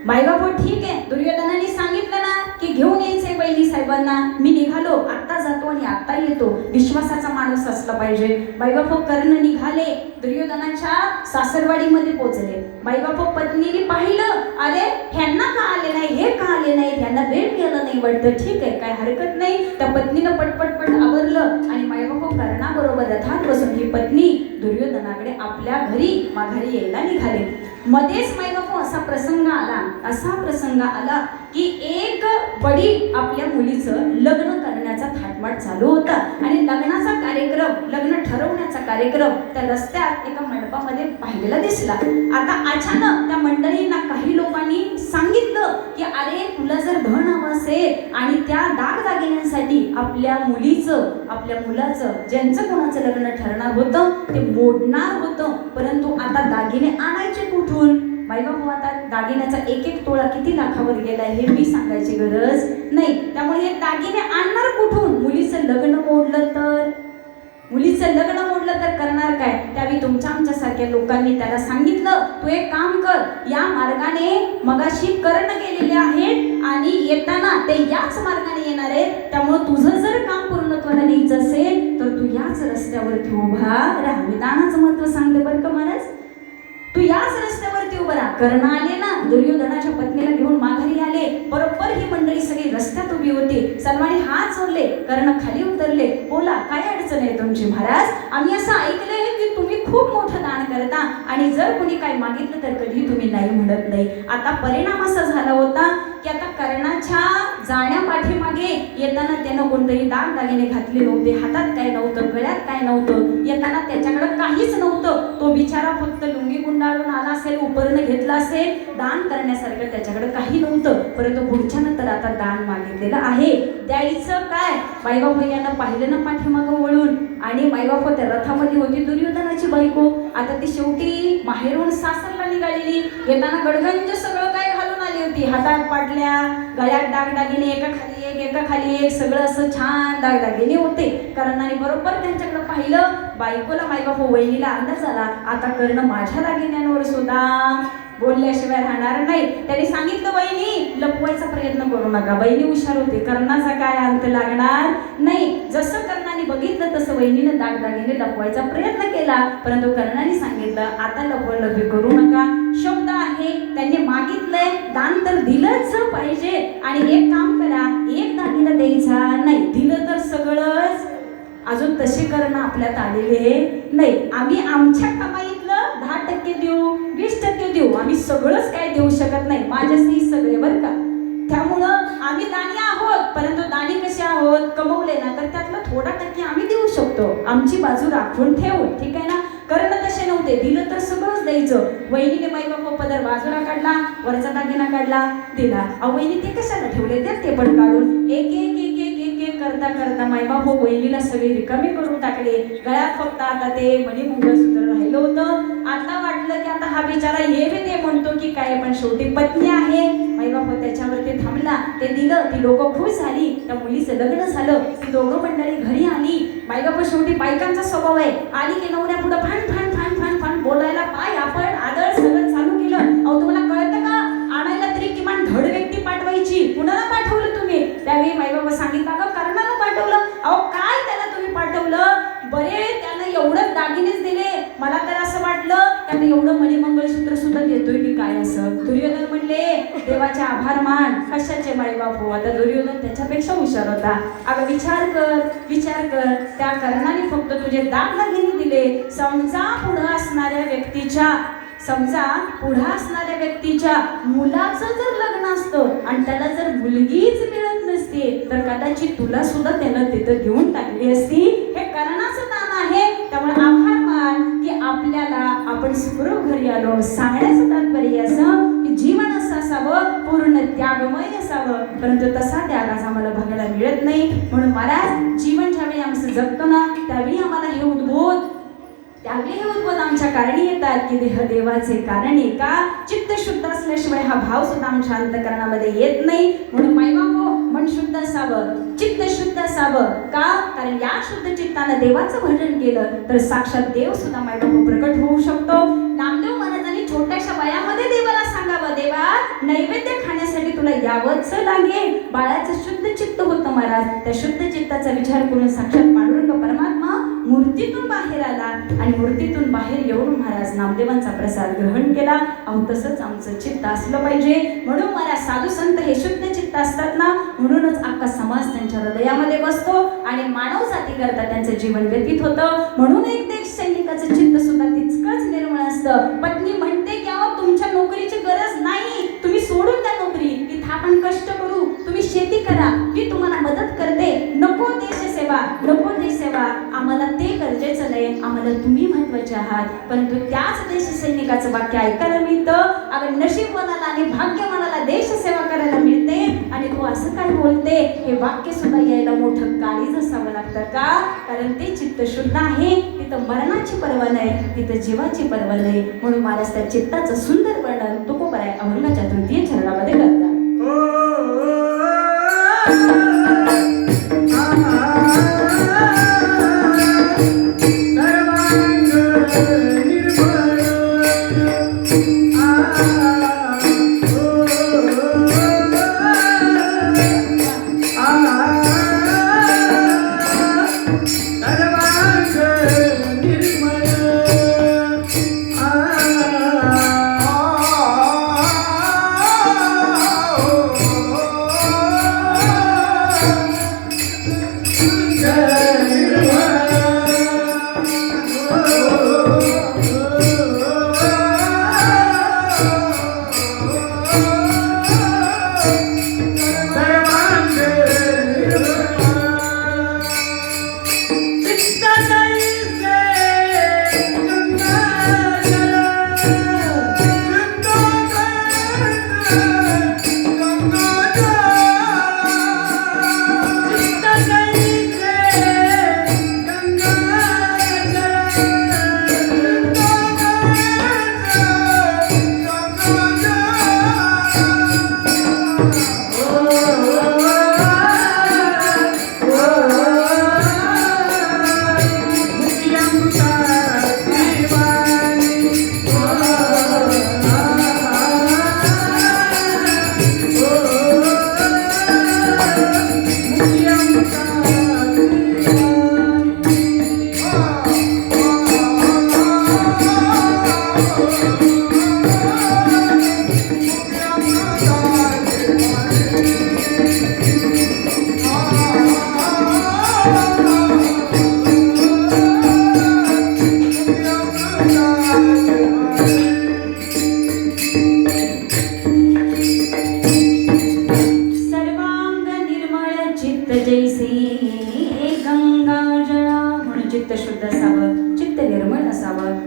मायबापू ठीक आहे, दुर्योधनाने सांगितलं ना की घेऊन यायचंय बहिणी साहेबांना, मी निघालो, आत्ता जातो आणि आत्ता येतो. विश्वासाचा माणूस असला पाहिजे. मायबापू कर्ण निघाले, दुर्योधनाच्या सासरवाडीमध्ये पोहोचले. मायबापू पत्नीने पाहिलं, अरे ह्यांना का आले नाही, हे का आले नाही, ह्यांना वेळ मिळाला नाही वाटतं. ठीक आहे, काय हरकत नाही. त्या पत्नीनं पटपट आवरलं आणि मायबापू कर्णाबरोबर रथात बसून ही पत्नी दुर्योधनाकडे आपल्या घरी माघारी यायला निघाले. मध्येच मायबापू असा प्रसंग आला की एक वडील आपल्या मुलीचं लग्न करण्याचा थाटमाट चालू होता आणि लग्नाचा कार्यक्रम, लग्न ठरवण्याचा कार्यक्रम त्या रस्त्यात एका मंडपामध्ये पाहिलेला दिसला. आता अचानक त्या मंडळींना काही लोकांनी सांगितलं की अरे तुला जर धन हवं असेल आणि त्या दागदागिन्यांसाठी आपल्या मुलीचं, आपल्या मुलाचं, ज्यांचं कोणाचं लग्न ठरणार होतं ते मोडणार होतं, परंतु आता दागिने आणायचे कुठून? मायबापू आता दागिन्याचा एक एक तोळा किती लाखावर गेलाय हे मी सांगायची गरज नाही. त्यामुळे हे दागिने आणणार कुठून? मुलीचं लग्न मोडलं तर करणार काय? त्यावेळी तुमच्या आमच्यासारख्या लोकांनी त्याला सांगितलं तू एक काम कर, या मार्गाने मगाशी कर्ण गेलेले आहेत आणि येताना ते याच मार्गाने येणार आहेत. त्यामुळे तुझं जर काम पूर्णत्वाला न्यायचं असेल तर तू याच रस्त्यावरती उभा राहा. मी दानाचं महत्व सांगते बरं का महाराज. तू याच रस्त्यावरती उभा राहा. कर्ण आले ना, दुर्योधनाच्या पत्नीला घेऊन माघारी आले. बरोबर ही मंडळी सगळी रस्त्यात उभी होती. सर्वांनी हात जोडले, कर्ण खाली उतरले. बोला, काय अडचण आहे तुमची महाराज? आम्ही असं ऐकलंय की तुम्ही खूप मोठं दान करता आणि जर कोणी काय मागितलं तर कधी तुम्ही नाही म्हणत नाही. आता परिणाम असा झाला होता की आता कर्णाच्या जाण्या पाठीमागे येताना त्यानं कोणतेही दागदागिने घातले नव्हते, हातात काय नव्हतं, गळ्यात काय नव्हतं, येताना त्याच्याकडे काहीच नव्हतं. तो बिचारा फक्त लुंगी गुंडाळून आला असेल, उपरणं घेतलं असेल, दान करण्यासारखं त्याच्याकडे काही नव्हतं. परंतु पुढच्या नंतर आता दान मागितलेलं आहे. द्यायचं काय? मायबापू यानं पाहिलं ना पाठीमागं वळून आणि मायबापू त्या रथामध्ये होती दुर्योधनाची बायको. आता ती शेवटी माहेरून सासरला निघालेली. येताना गडगंज सगळं काय घालून आली होती. हातात पाटल्या, गळ्यात दागदागिने, एका खाली एक सगळं असं छान दागदागिने होते. कर्णाने बरोबर त्यांच्याकडे पाहिलं. बायकोला मायबापू वहिनीला अंदाज आला आता कर्ण माझ्या दागिन्यांवर सुद्धा बोलल्याशिवाय राहणार नाही. त्यांनी सांगितलं वहिनी लपवायचा प्रयत्न करू नका. बहिणी हुशार होते, कर्णाचा काय अंत लागणार नाही. जसं कर्णाने बघितलं तसं वहिनीने दागदागिने लपवायचा प्रयत्न केला. परंतु कर्णाने सांगितलं आता लपवलपी करू नका. शब्द आहे, त्यांनी मागितलंय, दान तर दिलंच पाहिजे. आणि एक काम करा, एक दागिना द्यायचा नाही, दिलं तर सगळंच. अजून तसे करणं आपल्यात आलेले नाही. आम्ही आमच्या कमाईतलं 10% देऊ, 20% देऊ, आम्ही सगळंच काय देऊ शकत नाही. माझ्याशी सगळे बरं का. त्यामुळं आम्ही दानी आहोत, परंतु दानी कसे आहोत? कमवले ना तर त्यातलं थोडा टक्के आम्ही देऊ शकतो, आमची बाजू राखून ठेवू. ठीक आहे ना? कर्ण तसे नव्हते, दिलं तर सगळंच द्यायचं. वहिनीने मायबापू पदर बाजूला काढला, वरचा दागिना काढला, दिला. वहिनी ते कशाला ठेवले? देत ते पण काढून. एक एक एक एक एक एक करता करता मायबापू वहिनीला सगळे रिकामे करून टाकले. गळ्यात फक्त आता ते मणी मंगळसूत्र राहिलं होतं. आता वाटलं की आता हा बिचारा हे बी ते म्हणतो की काय, पण शेवटी पत्नी आहे. मायबापू त्याच्यावर ते थांबला, ते दिलं. ती लोकं खुश झाली, त्या मुलीचं लग्न झालं. ती दोघं मंडळी घरी आली. मायबापू शेवटी बायकांचा स्वभाव आहे, आली की नवऱ्या पुढं फान फान फान फान फान बोलायला पाय आपण आदळ सगळं चालू केलं. अहो तुम्हाला कळतं का? आणायला तरी किमान धड व्यक्ती पाठवायची. कुणाला पाठवलं तुम्ही? त्यावेळी मायबापू सांगितलं का कर्णाला पाठवलं. अहो काय त्याला तुम्ही पाठवलं? असं. दुर्योधन म्हणले देवाचे आभार मान. कशाचे माई बापू? आता दुर्योधन त्याच्यापेक्षा हुशार होता. अगं विचार कर, त्या कर्णाने फक्त तुझे दागदागिने दिले. समजा पुढं असणाऱ्या व्यक्तीच्या मुलाचं जर लग्न असतं आणि त्याला जर मुलगीच मिळत नसते तर कदाचित तुला सुद्धा त्यानं तिथं घेऊन टाकली असती. हे कर्णाचं दान आहे. त्यामुळे आभार मान की आपल्याला आपण सुखरूप घरी आलो. सांगण्याचं तात्पर्य असं की जीवन असं असावं, पूर्ण त्यागमय असावं, परंतु तसा त्याग आज आम्हाला बघायला मिळत नाही. म्हणून महाराज जीवन ज्यावेळी आमचं जगतो ना त्यावेळी आम्हाला हे उद्बोध आमच्या कारणी येतात की देह देवाचे कारणे. का? चित्त शुद्ध असल्याशिवाय हा भाव सुद्धा आमच्या अंतःकरणामध्ये येत नाही. म्हणून मायबापो मन शुद्ध असावं, चित्त शुद्ध असावं. का? कारण या शुद्ध चित्तानं देवाचं भजन केलं तर साक्षात देव सुद्धा मायबापो प्रकट होऊ शकतो. नामदेव महाराजांनी छोट्याशा वयामध्ये देवाला सांगावं, देवा नैवेद्य खाण्यासाठी तुला यावंच लागेल. बाळाचं शुद्ध चित्त होतं महाराज. त्या शुद्ध चित्ताचा विचार करून साक्षात पांडुरंग परमात्मा मूर्तीतून बाहेर आला आणि मूर्तीतून बाहेर येऊन महाराज नामदेवांचा प्रसाद ग्रहण केला. तसंच आमचं चित्त असलं पाहिजे. म्हणून महाराज साधू संत हे शुद्ध चित्त असतात ना, म्हणूनच अख्खा समाज त्यांच्या हृदयामध्ये बसतो आणि मानव जाती करता त्यांचं जीवन व्यतीत होतं. म्हणून एक देश सैनिकाचं चित्त सुद्धा तितकंच निर्मळ असतं. पत्नी म्हणते की अहो तुमच्या नोकरीची गरज नाही, तुम्ही सोडून द्या नोकरी, तिथं आपण कष्ट करू, तुम्ही शेती करा, मी तुम्हाला मदत करते. नको देशसेवा, नको देशसेवा, आम्हाला ते गरजेचं नाही, आम्हाला तुम्ही महत्वाचे आहात. परंतु त्याच देश सैनिकाचं वाक्य ऐकायला मिळतं, अगं नशीबवानाला आणि भाग्यवानाला देशसेवा करायला मिळते आणि तू असं काय बोलते. हे वाक्य सुद्धा यायला मोठं काळीज असावं लागतं. का? कारण ते चित्त शुद्ध आहे. तिथं मरणाची पर्वा नाही, तिथं जीवाची पर्वा नाही. म्हणून महाराज त्या चित्ताचं सुंदर वर्णन तुकोबराय अभंगाच्या तृतीय चरणामध्ये करतात.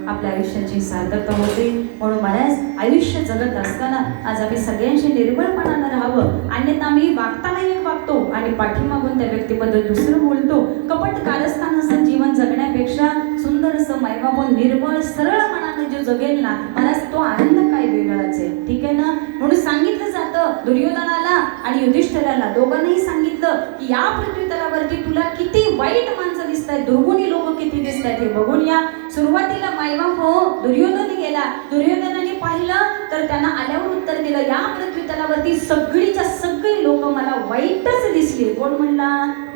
आपल्या आयुष्याची सार्थकता होते. म्हणून महाराज आयुष्य जगत असताना आज आम्ही सगळ्यांशी निर्मळपणानं राहावं. अन्यथा आम्ही वागताना एक वागतो आणि पाठीमागून त्या व्यक्तीबद्दल दुसरं बोलतो. कपट कारस्थान असं जीवन जगण्यापेक्षा सुंदर असं मायबाबून निर्मळ सरळ मनानं जो जगेल ना महाराज तो आनंद काय वेगळाच आहे. ठीक आहे ना. म्हणून सांगितलं जातं दुर्योधनाला आणि युधिष्ठिराला दोघांनाही सांगितलं की या पृथ्वी तलावरती तुला किती वाईट माणसं दिसत आहेत, दुर्गुणी लोक किती दिसत आहेत हे बघून या. सुरुवातीला मायबाप दुर्योधन गेला. दुर्योधनाने पाहिलं तर त्यांना आल्यावर उत्तर दिलं या पृथ्वी तलावरती सगळीच्या सगळी लोक मला वाईटच दिसली. कोण म्हणला?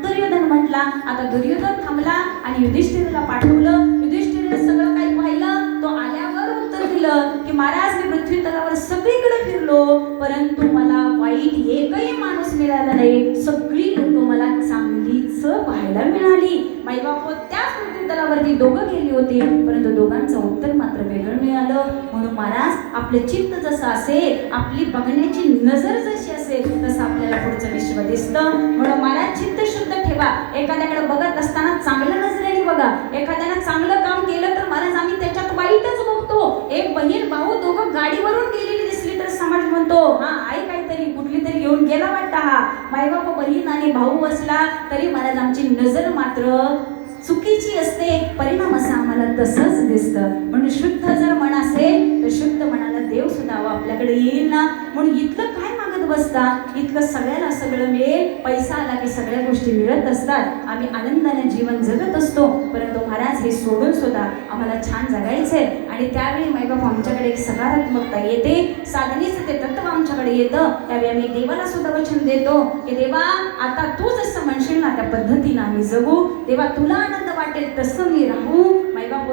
दुर्योधन म्हटला. आता दुर्योधन थांबला आणि युधिष्ठिराला पाठवलं. युधिष्ठिराने सगळं काही पाहिलं. तो आल्यावर उत्तर दिलं की महाराज मी पृथ्वी तलावर सगळीकडे फिरलो, परंतु मला वाईट एकही माणूस मिळाला नाही. सगळी लोक मला चांगलीच पाहायला मिळाली. माईबाप त्याच पृथ्वी तलावरती दोघं गेली होती, परंतु दोघांचं उत्तर मात्र वेगळं मिळालं. म्हणून महाराज, आपले चित्त जसं असेल, आपली बघण्याची नजर जशी असेल, तसं आपल्याला पुढचं विश्व दिसतं. म्हणून महाराज, चित्त शुद्ध ठेवा. एखाद्याकडे बघत असताना चांगल्या नजरेने बघा. एखाद्यानं चांगलं काम केलं तर महाराज आम्ही त्याच्यात वाईटच बघतो. एक बहीण भाऊ दोघं गाडीवरून गेलेली दिसली तर समाज म्हणतो, हा आई काहीतरी कुठली तरी घेऊन गेला वाटतं हा. माईबाप बहीण आणि भाऊ असला तरी महाराज आमची नजर मात्र चुकीची असते. परिणाम असा आम्हाला तसंच दिसतं. म्हणून शुद्ध जर मन असेल तर शुद्ध मनाला देव सुद्धा आपल्याकडे येईल ना. म्हणून इतकं काय मागत बसता? इतकं सगळ्याला सगळं मिळेल. पैसा आला की सगळ्या गोष्टी मिळत असतात. आम्ही आनंदाने जीवन जगत असतो, परंतु महाराज हे सोडून सुद्धा आम्हाला छान जगायचंय. आणि त्यावेळी माईबाप आमच्याकडे एक सकारात्मकता येते. साधनेचं ते तत्व आमच्याकडे येतं. त्यावेळी आम्ही देवाला सुद्धा वचन देतो की देवा, आता तू जसं म्हणशील ना त्या पद्धतीनं आम्ही जगू. देवा, तुला आनंद वाटेल तसं मी राहू. माईबाप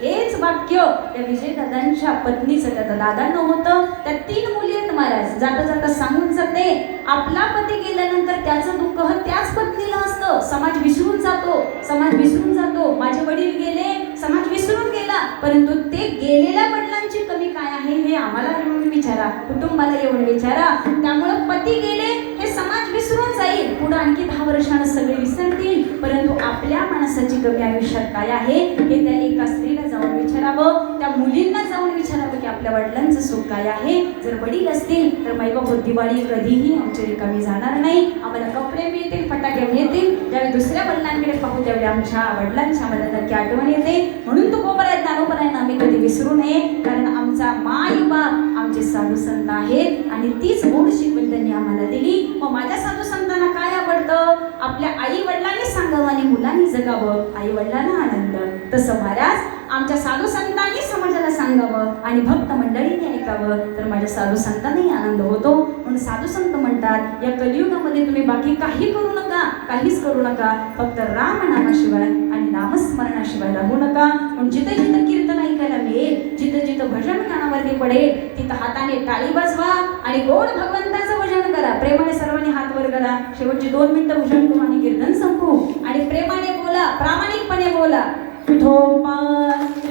हेच वाक्य त्या विजयदादांच्या पत्नीचं त्या दादांना होतं. त्या 3 मुली आहेत महाराज. जाता जाता सांगून जाते, आपला पती गेल्यानंतर त्याचं दुःख त्याच पत्नीला असतं. समाज विसरून जातो. माझे वडील गेले, समाज विसरून गेला, परंतु ते गेलेल्या वडिलांची कमी काय आहे हे आम्हाला येऊन विचारा, कुटुंबाला येऊन विचारा. त्यामुळे पती गेले हे समाज विसरून जाईल. पुढे आणखी 10 वर्षांना सगळे विसरतील, परंतु आपल्या माणसाची कमी आयुष्यात काय आहे हे त्या एका स्त्रीला जाऊन विचारावं. त्या मुलींना जाऊन विचारावं की आपल्या वडिलांचं सुख काय आहे. जर वडील असतील तर माईबाप दिवाळी कधीही आमची रिकामी जाणार नाही. आम्हाला कपडे मिळतील, फटाके मिळतील. ज्यावेळी दुसऱ्या वडिलांकडे पाहू त्यावेळी आमच्या वडिलांची आम्हाला नक्की आठवण येते. म्हणून तो कोपरायत ज्ञानोपरायण आम्ही कधी विसरू नये. कारण आमचा माई बाप आमचे साधू संत आहेत आणि तीच गोड शिकवण त्यांनी आम्हाला दिली. मग माझ्या साधू संतांना काय आवडतं? आपल्या आई वडिलांनी सांगावं आणि मुलांनी जगावं. आई वडिलांना आनंद. तसं महाराज आमच्या साधू संतांनी समाजाला सांगावं आणि भक्त मंडळींनी ऐकावं, तर माझ्या साधू संतांनाही आनंद होतो. म्हणून साधू संत म्हणतात, या कलियुगामध्ये तुम्ही बाकी काही करू नका, काहीच करू नका, फक्त राम नामाशिवाय आणि नामस्मरणाशिवाय राहू नका. म्हणून जिथं जिथं कीर्तन ऐकायला मिळेल, जिथं जिथं भजन कानावरती पडेल, तिथं हाताने टाळी वाजवा आणि गोड भगवंताचं भजन करा. प्रेमाने सर्वांनी हात वर करा. शेवटची 2 मिनिटं भजन करू आणि कीर्तन संपू. आणि प्रेमाने बोला, प्रामाणिकपणे बोला. विठोबा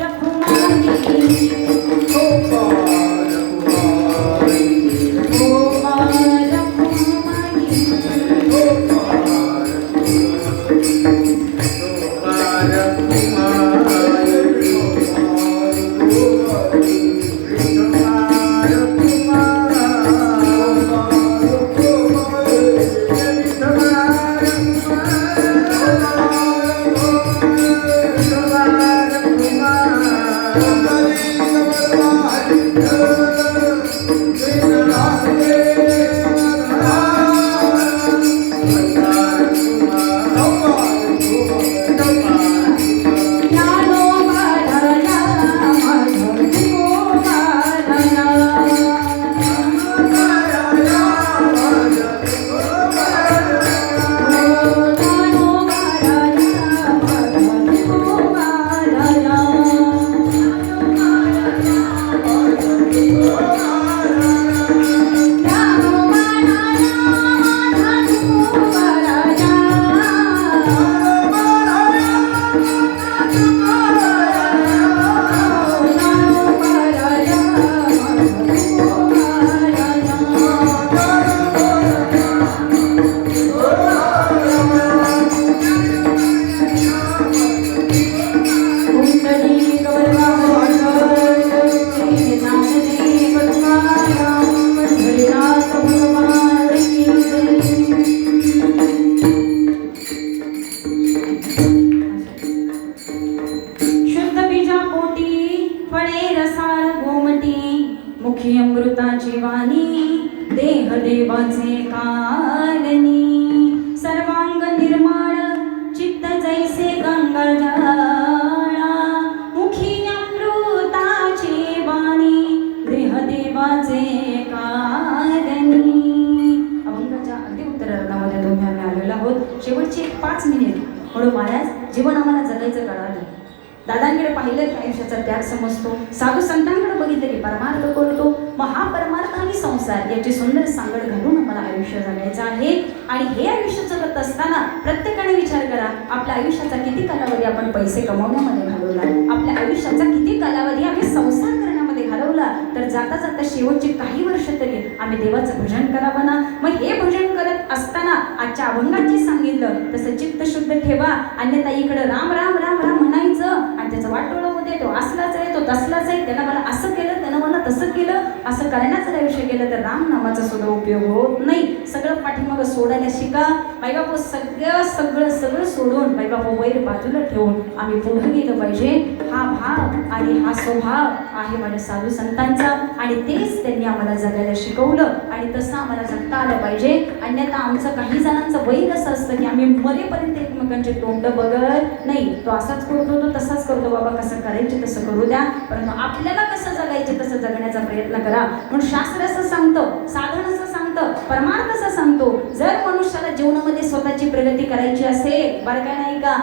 रखुमाई, विठोबा रखुमाई, विठोबा रखुमाई, विठोबा अमृताची वाणी, देह देवाचे कारणी, सर्वांग निर्मळ चित्त जैसे गंगा जळा, मुखी अमृताची वाणी, देह देवाचे कारणी. अभंगाच्या अगदी उत्तरार्धामध्ये आम्ही आलेलो आहोत. शेवटचे 5 मिनिट. म्हणून महाराज जीवन आम्हाला जगायचं कळालं. दादांकडे पाहिलं की आयुष्याचा त्याग समजतो, साधू संतांकडे बघितलं की परमार्थ करतो. मग हा परमार्थ आणि संसार याची सुंदर सांगड घालून मला आयुष्य जगायचं आहे. आणि हे आयुष्य जगत असताना प्रत्येकाने विचार करा, आपल्या आयुष्याचा किती कालावधी आपण पैसे कमवण्यामध्ये घालवला, आपल्या आयुष्याचा किती कालावधी आम्ही संसार करण्यामध्ये घालवला. तर जाता जाता शेवटची काही वर्ष तरी आम्ही देवाचं भजन करावं ना. मग हे भजन करत असताना आजच्या अभंगात जे सांगितलं तसं चित्त शुद्ध ठेवा, अन्यथा इकडं राम राम राम राम म्हणायचं आणि त्याचं वाटोळं होते, तो असलाच आहे, तो तसलाच आहे, त्यानं मला असं केलं, त्यानं मला तसं केलं, असं करण्याचं आयुष्य केलं तर राम नामाचा सुद्धा उपयोग होत नाही. सगळं पाठीमागं सोडायला शिका. बाईबापू सगळं सोडून बाईबापू वैर बाजूला ठेवून आम्ही पुढे गेलं पाहिजे. हा भाव आणि हा स्वभाव आहे माझ्या साधू संतांचा आणि तेच त्यांनी आम्हाला जगायला शिकवलं आणि तसं आम्हाला जगता आलं पाहिजे. अन्यथा आमचं काही जणांचं वैर असं असतं की आम्ही मरेपर्यंत एकमेकांचे तोंड बघत नाही. तो असाच करतो, तो तसाच करतो, बाबा कसं करायचे तसं करू द्या, परंतु आपल्याला कसं जगायचे तसं जगण्याचा प्रयत्न करा. म्हणून शास्त्र असं सांगतं, साधन असं सांगतं, परमार्थ असं सांगतो, जर मनुष्याला जीवनामध्ये स्वतःची प्रगती करायची असेल, बरं काय नाही का,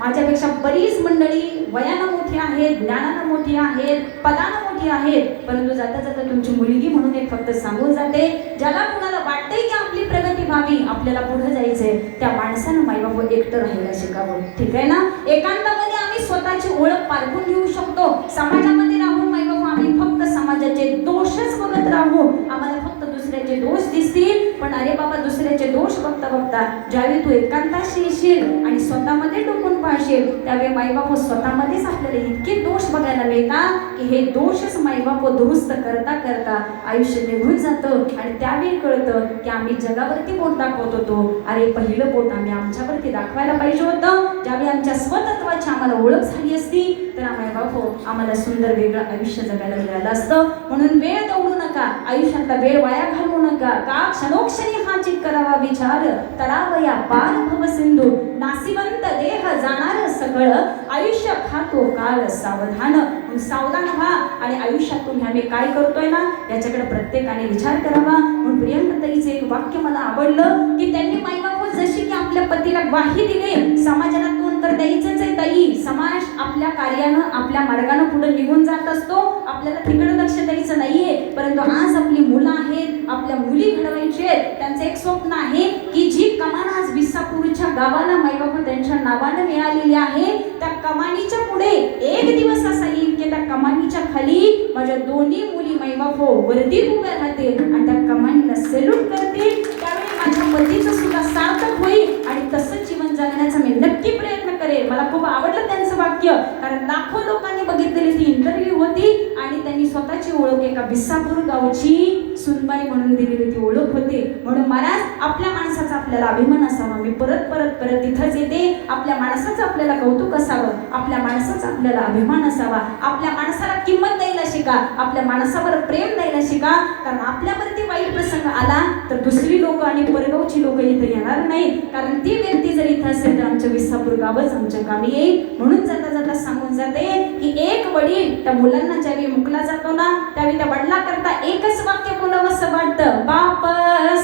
माझ्यापेक्षा बरीच मंडळी वयानं मोठी आहेत, ज्ञानानं मोठी आहेत, पदानं मोठी आहेत, परंतु जाता जाता तुमची मुलगी म्हणून एक फक्त सांगून जाते, ज्याला कुणाला वाटतंय की आपली प्रगती व्हावी, आपल्याला पुढे जायचंय, त्या माणसानं मायबाप एकटं राहायला शिकावं. ठीक आहे ना. एकांतामध्ये आम्ही स्वतःची ओळख पारखून घेऊ शकतो. समाजामध्ये राहून मायबाप आम्ही फक्त समाजाचे दोषच बघत राहू, आम्हाला फक्त दुसऱ्याचे दोष दिसतील. पण अरे बाबा, दुसऱ्याचे दोष बघता बघता ज्यावेळी तू एकांताशी येशील आणि स्वतःमध्ये डोकून पाहशील, त्यावेळी मायबाप स्वतःमध्येच आपल्याला इतके दोष बघायला मिळतात की हे दोषच मायबाप दुरुस्त करता करता आयुष्य निघून जातं. आणि त्यावेळी कळतं की आम्ही जगावरती बोट दाखवत होतो, अरे पहिलं बोट आम्ही आमच्यावरती दाखवायला पाहिजे होतं. ज्यावेळी आमच्या स्वतत्वाची आम्हाला ओळख झाली असती तर मायबाप आम्हाला सुंदर वेगळं आयुष्य जगायला मिळालं असतं. म्हणून वेळ दौडू नका, आयुष्यातला वेळ वाया घालवू नका. का क्षणोक्षणी हा चित करावा विचार, तरावया पार भव सिंधू, नासिवंत देह जाणार सगळं, आयुष्य खातो काळ सावधान. सावधान व्हा आणि आयुष्यातून आम्ही काय करतोय ना याच्याकडे प्रत्येकाने विचार करावा. म्हणून प्रियंकाताईचं एक वाक्य मला आवडलं की त्यांनी मायबाप जशी की आपल्या पतीला ग्वाही दिली, समाजाला तू तर द्यायचंच आहे ताई, समाज आपल्या कार्यानं आपल्या मार्गानं पुढे निघून जात असतो, आपल्याला तिकडे लक्ष द्यायचं नाहीये. परंतु आज आपली मुलं आहेत, आपल्या मुली घडवायची आहेत, त्यांचं एक स्वप्न आहे की जी कमान आज विसापूरच्या गावाला मायबाप त्यांच्या नावानं मिळालेली आहे, त्या कमानीच्या पुढे एक दिवस असा येईल की त्या कमानीच्या खाली माझ्या दोन्ही मुली मायबाप वर्दीत उभ्या राहतील आणि त्या कमानीला सेल्यूट करतील. त्यावेळी माझ्या पतीचं सुद्धा सार्थक होईल आणि तसंच जीवन जगण्याचा मी नक्की प्रयत्न करेन. मला खूप आवडलं त्यांचं वाक्य, कारण लाखो लोकांनी बघितलेली ती इंटरव्ह्यू होती आणि त्यांनी स्वतःची ओळख एका बिसापूर गावची सुनबाई म्हणून दिलेली ती ओळख होती. म्हणून महाराज, आपल्या माणसाचा आपल्याला अभिमान असावा. मी परत परत परत तिथंच येते, आपल्या माणसाचं आपल्याला कौतुक असावं, आपल्या माणसाचा आपल्याला अभिमान असावा, आपल्या माणसाला किंमत द्यायला शिका, आपल्या माणसावर प्रेम द्यायला शिका. कारण आपल्यावरती वाईट प्रसंग आला तर दुसरी लोक आणि परगावची लोक इथे येणार नाही, कारण ती व्यक्ती जर इथं असेल तर आमचं विसापूर गावच आमच्या कामी येईल. म्हणून जाता जाता सांगून जाते की एक वडील त्या मुलांना ज्यावेळी मुकला जातो ना, त्यावेळी त्या वडिलाकरता एकच वाक्य बोलावं असं वाटतं, बाप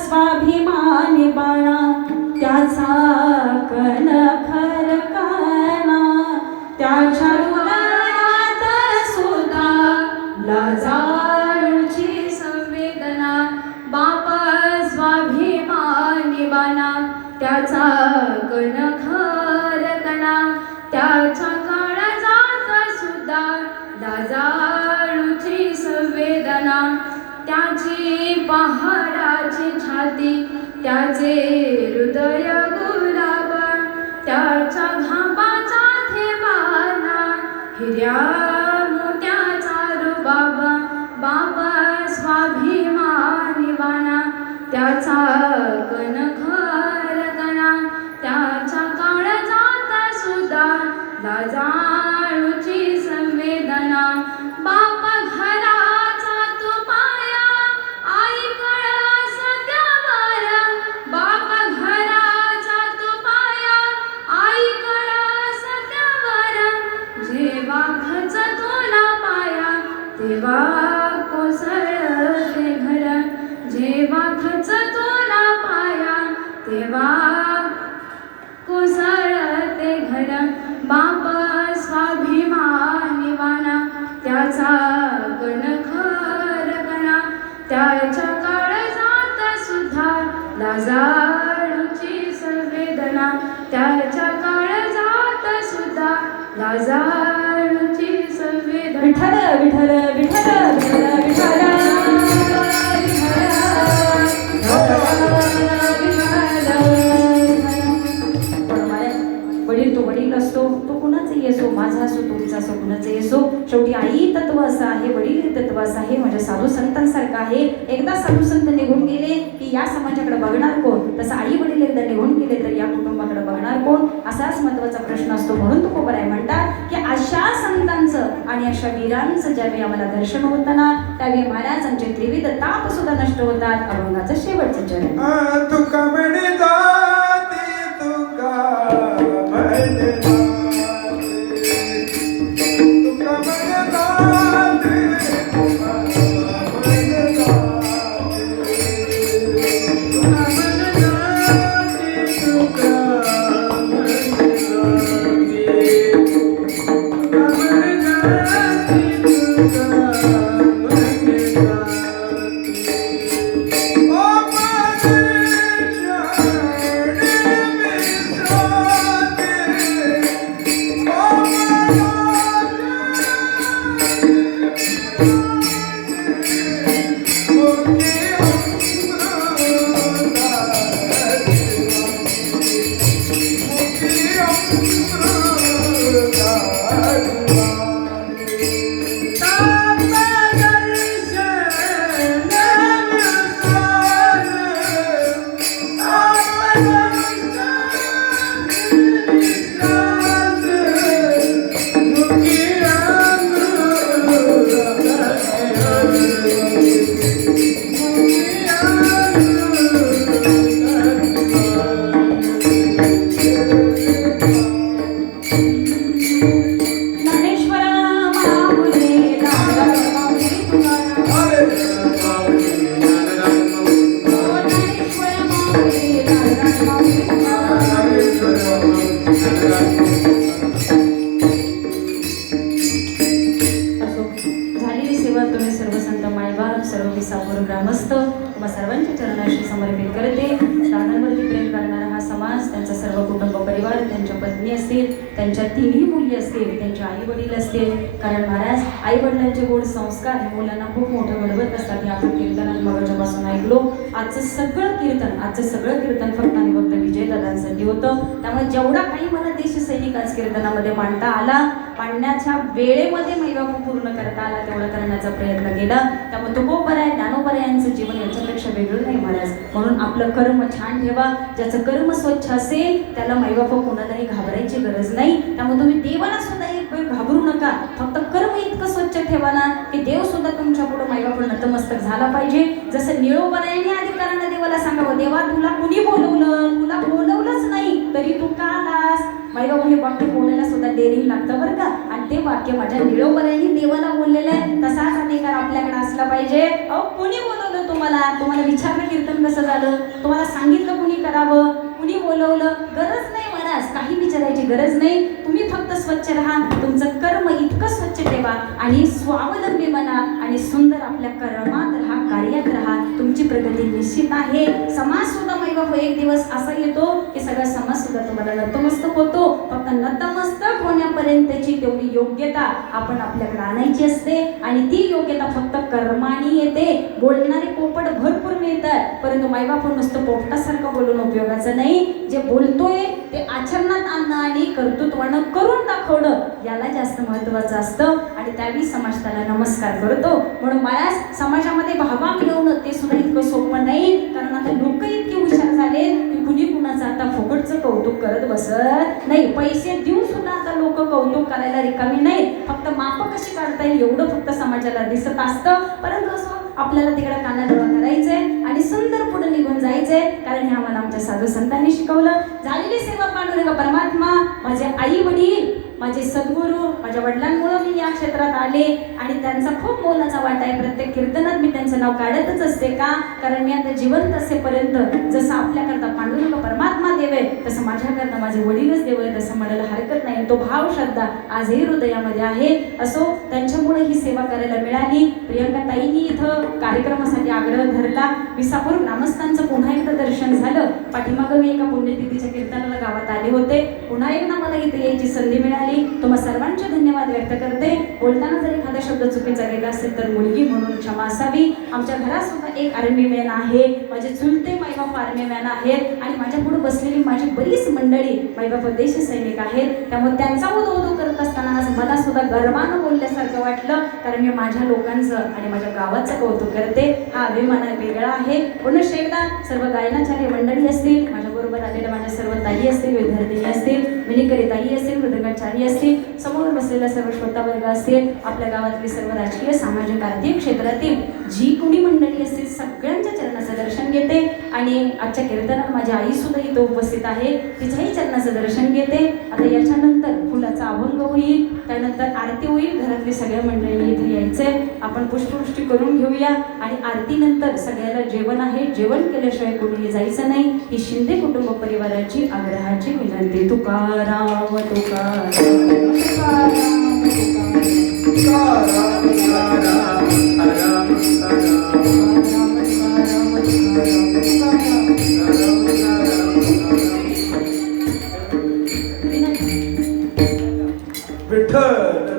स्वाभिमानी बाळा त्याचा कणखर काना, त्याच्या हृदयात सुद्धा लाजाळूची संवेदना, बाप स्वाभिमानी बाळा त्याचा कणखर कणा, त्याच्या काळजात सुद्धा लाजाळूची संवेदना, त्याची पहाडाची छाती, त्याचे हृदय गुलाब, त्याच्या घामाचा थेंबाना हिऱ्या मोत्याचा रुबाब, बाबा स्वाभिमानी बाणा त्याचा कणखर कणा, त्याच्या काळजात सुद्धा लाजाळूची संवेदना, बापा घराचा तो पाया, आई कळस त्यावर, बापा घराचा तो पाया, आई कळस त्यावर, जेव्हा खचतो ना पाया तेव्हा कोसळते घर, जेव्हा खचतो ना पाया तेव्हा कोसळते घर, बाप स्वाभिमान लाजाळूची संवेदना त्याच्या काळजात सुद्धा लाजाळूची संवेदना. विठ्ठल विठ्ठल विठ्ठल विठ्ठल विठ्ठल वडील तो वडील असतो, तो कुणाचाही असो, माझा असो, तुमचा असो, कुणाचाही असो. शेवटी आई तत्व असं आहे, वडील हे तत्व असं आहे, माझ्या साधू संतांसारखं आहे. एकदा साधू संत निघून गेले की या समाजाकडे बघणार कोण? तसं आई वडील एकदा निघून गेले तर या कुटुंबाकडे बघणार कोण? असाच महत्वाचा प्रश्न असतो. म्हणून तुकोबराय म्हणतात की अशा संतांचं आणि अशा वीरांचं ज्यावेळी आम्हाला दर्शन होतं ना, त्यावेळी महाराजांचे त्रिविध ताप सुद्धा नष्ट होतात. अभंगाचं शेवटचं चरण. तुका म्हणे जाती तुका म्हणे जाती, तुका म्हणे जाती, तुका म्हणे जाती, तुका म्हणे जाती, तुका म्हणे जाती, तुका म्हणे जाती, तुका म्हणे जाती. झालेली सेवा तुम्ही सर्व संत मायबाप, सर्व विसापूर ग्रामस्थ तुम्हा सर्वांच्या चरणाशी समर्पित करते. दादांवरती प्रेम करणारा हा समाज, त्यांचा सर्व कुटुंब परिवार, त्यांच्या पत्नी असतील, त्यांच्या तिन्ही मुली असतील, त्यांचे आई वडील असतील. कारण महाराज आई वडिलांचे गोड संस्कार हे मुलांना खूप मोठं घडवत असतात. हे आपण कीर्तनात मगाच्यापासून ऐकलो. आजचं सगळं कीर्तन फक्त आणि फक्त विजयदादांसाठी होतं. त्यामुळे जेवढा काही मला देश सैनिक आज कीर्तनामध्ये मांडता आला, मांडण्याच्या वेळेमध्ये मैबापू पूर्ण करता आला, तेवढं करण्याचा प्रयत्न केला. त्यामुळे तुकोबराय, ज्ञानोबराय यांचं जीवन याच्यापेक्षा वेगळं नाही महाराज. म्हणून आपलं कर्म छान ठेवा. ज्याचं कर्म स्वच्छ असेल त्याला मैबापू कोणालाही घाबरायची गरज नाही. त्यामुळे तुम्ही देवाला सुद्धा एक वेळ घाबरू नका. फक्त कर्म इतकं स्वच्छ ठेवा ना की देव सुद्धा तुमच्या पुढे मैबापू नतमस्तक झाला पाहिजे. जसं निळोबरायांनी अधिकारानं देवाला सांगावं, देवा तुला कुणी बोलवलं? तुला बोलवलंच नाही तरी तू का आलास? मैबापू हे वाक्य बोलायला सुद्धा डेअरिंग लागतं बरं का. आणि ते वाक्य माझ्या निळोबरायांनी देवाला बोललेलं आहे. तसाच अधिकार आपल्याकडे असला पाहिजे. अहो कुणी बोलवलं तुम्हाला? तुम्हाला विचारलं कीर्तन कसं झालं? तुम्हाला सांगितलं कुणी करावं? कुणी बोलवलं? गरज नाही महाराज, काही विचारायची गरज नाही. तुम्ही फक्त स्वच्छ राहा, तुमचं कर्म इतकं स्वच्छ ठेवा आणि स्वावलंबी बना आणि सुंदर आपल्या कर्मात राहा, कार्यात राहा. तुमची प्रगती निश्चित आहे. समाज सुद्धा मैबापू एक दिवस असा येतो की सगळा समाज सुद्धा तुम्हाला नतमस्तक होतो. फक्त नतमस्तक होण्यापर्यंतची तेवढी योग्यता आपण आपल्याकडे आणायची असते आणि ती योग्यता फक्त कर्माने येते. बोलणारे पोपट भरपूर मिळतात, परंतु मैबापू नुसतं पोपटासारखं बोलून उपयोगाचं नाही. जे बोलतोय ते आचरणात आणणं आणि कर्तृत्वानं करून दाखवणं याला जास्त महत्त्वाचं असतं आणि त्यावेळी समाज त्याला नमस्कार करतो. म्हणून महाराज समाजामध्ये भावा मिळवणं ते सुद्धा इतकं सोपं नाही. कारण आता लोक इतके हुशार झाले की कुणी कुणाचं आता फुकटचं कौतुक करत बसत नाही. पैसे देऊन सुद्धा आता लोक कौतुक करायला रिकामी नाही. फक्त माप कशी काढता येईल एवढं फक्त समाजाला दिसत असतं. परंतु असं आपल्याला तिकडे कानाडोळा करायचंय आणि सुंदर पुढे निघून जायचंय. कारण हे आम्हाला आमच्या साधू संतांनी शिकवलं. झालेली सेवा पांडुरंग परमात्मा, माझे आई वडील माझे सद्गुरू माझ्या वडिलांमुळं मी या क्षेत्रात आले आणि त्यांचा खूप मोलाचा वाटा आहे. प्रत्येक कीर्तनात मी त्यांचं नाव काढतच असते. का? कारण मी आता जिवंत असेपर्यंत जसं आपल्याकरता पांडुरंग परमात्मा देव आहे तसं माझ्याकरता माझे वडीलच देव आहे तसं म्हणायला हरकत नाही. तो भाव श्रद्धा आजही हृदयामध्ये आहे. असो, त्यांच्यामुळे ही सेवा करायला मिळाली. प्रियंका ताईंनी इथं कार्यक्रमासाठी आग्रह धरला. विसापूर ग्रामस्थांचं पुन्हा एकदा दर्शन झालं. पाठीमागं मी एका पुण्यतिथीच्या कीर्तनाला गावात आले होते. पुन्हा एकदा मला इथे यायची संधी मिळाली. तुम्हा सर्वांचे धन्यवाद व्यक्त करते. बोलताना जर एखादा शब्द चुकीचा गेला असेल तर मुलगी म्हणून क्षमा असावी. आमच्या घरात सुद्धा एक आर्मी मॅन आहे. माझे चुलते मायबाप आर्मी मॅन आहेत आणि माझ्या पुढे बसलेली माझी बरीच मंडळी मायबाप देश सैनिक आहेत. त्यामुळे त्यांचा उदो करत असताना आज मला सुद्धा गर्वानं बोलल्यासारखं वाटलं. कारण मी माझ्या लोकांचं आणि माझ्या गावाचं कौतुक करते. हा अभिमान वेगळा आहे. पुनश्च एकदा सर्व गायनाचार्य मंडळी असतील, माझ्याबरोबर आलेल्या माझ्या सर्व ताई असतील, विद्यार्थिनी असतील, मिनिकरी ताई असतील, मृदंगाचार्य असतील, समोर बसलेल्या सर्व श्रोतावर्ग असतील, आपल्या गावातली सर्व राजकीय सामाजिक आर्थिक क्षेत्रातील जी कोणी मंडळी असतील सगळ्यांच्या चरणाचं दर्शन घेते. आणि आजच्या कीर्तनात माझी आई सुद्धा इथं उपस्थित आहे. तिच्याही चरणाचं दर्शन घेते. आता याच्यानंतर फुलाचा अभंग होईल, त्यानंतर आरती होईल. घरातली सगळ्या मंडळींनी इथे यायचंय. आपण पुष्पवृष्टी करून घेऊया आणि आरतीनंतर सगळ्याला जेवण आहे. जेवण केल्याशिवाय कुठेही जायचं नाही. ही शिंदे कुटुंब परिवाराची आग्रहाची विनंती. तुकाराम तुकाराम विठ्ठल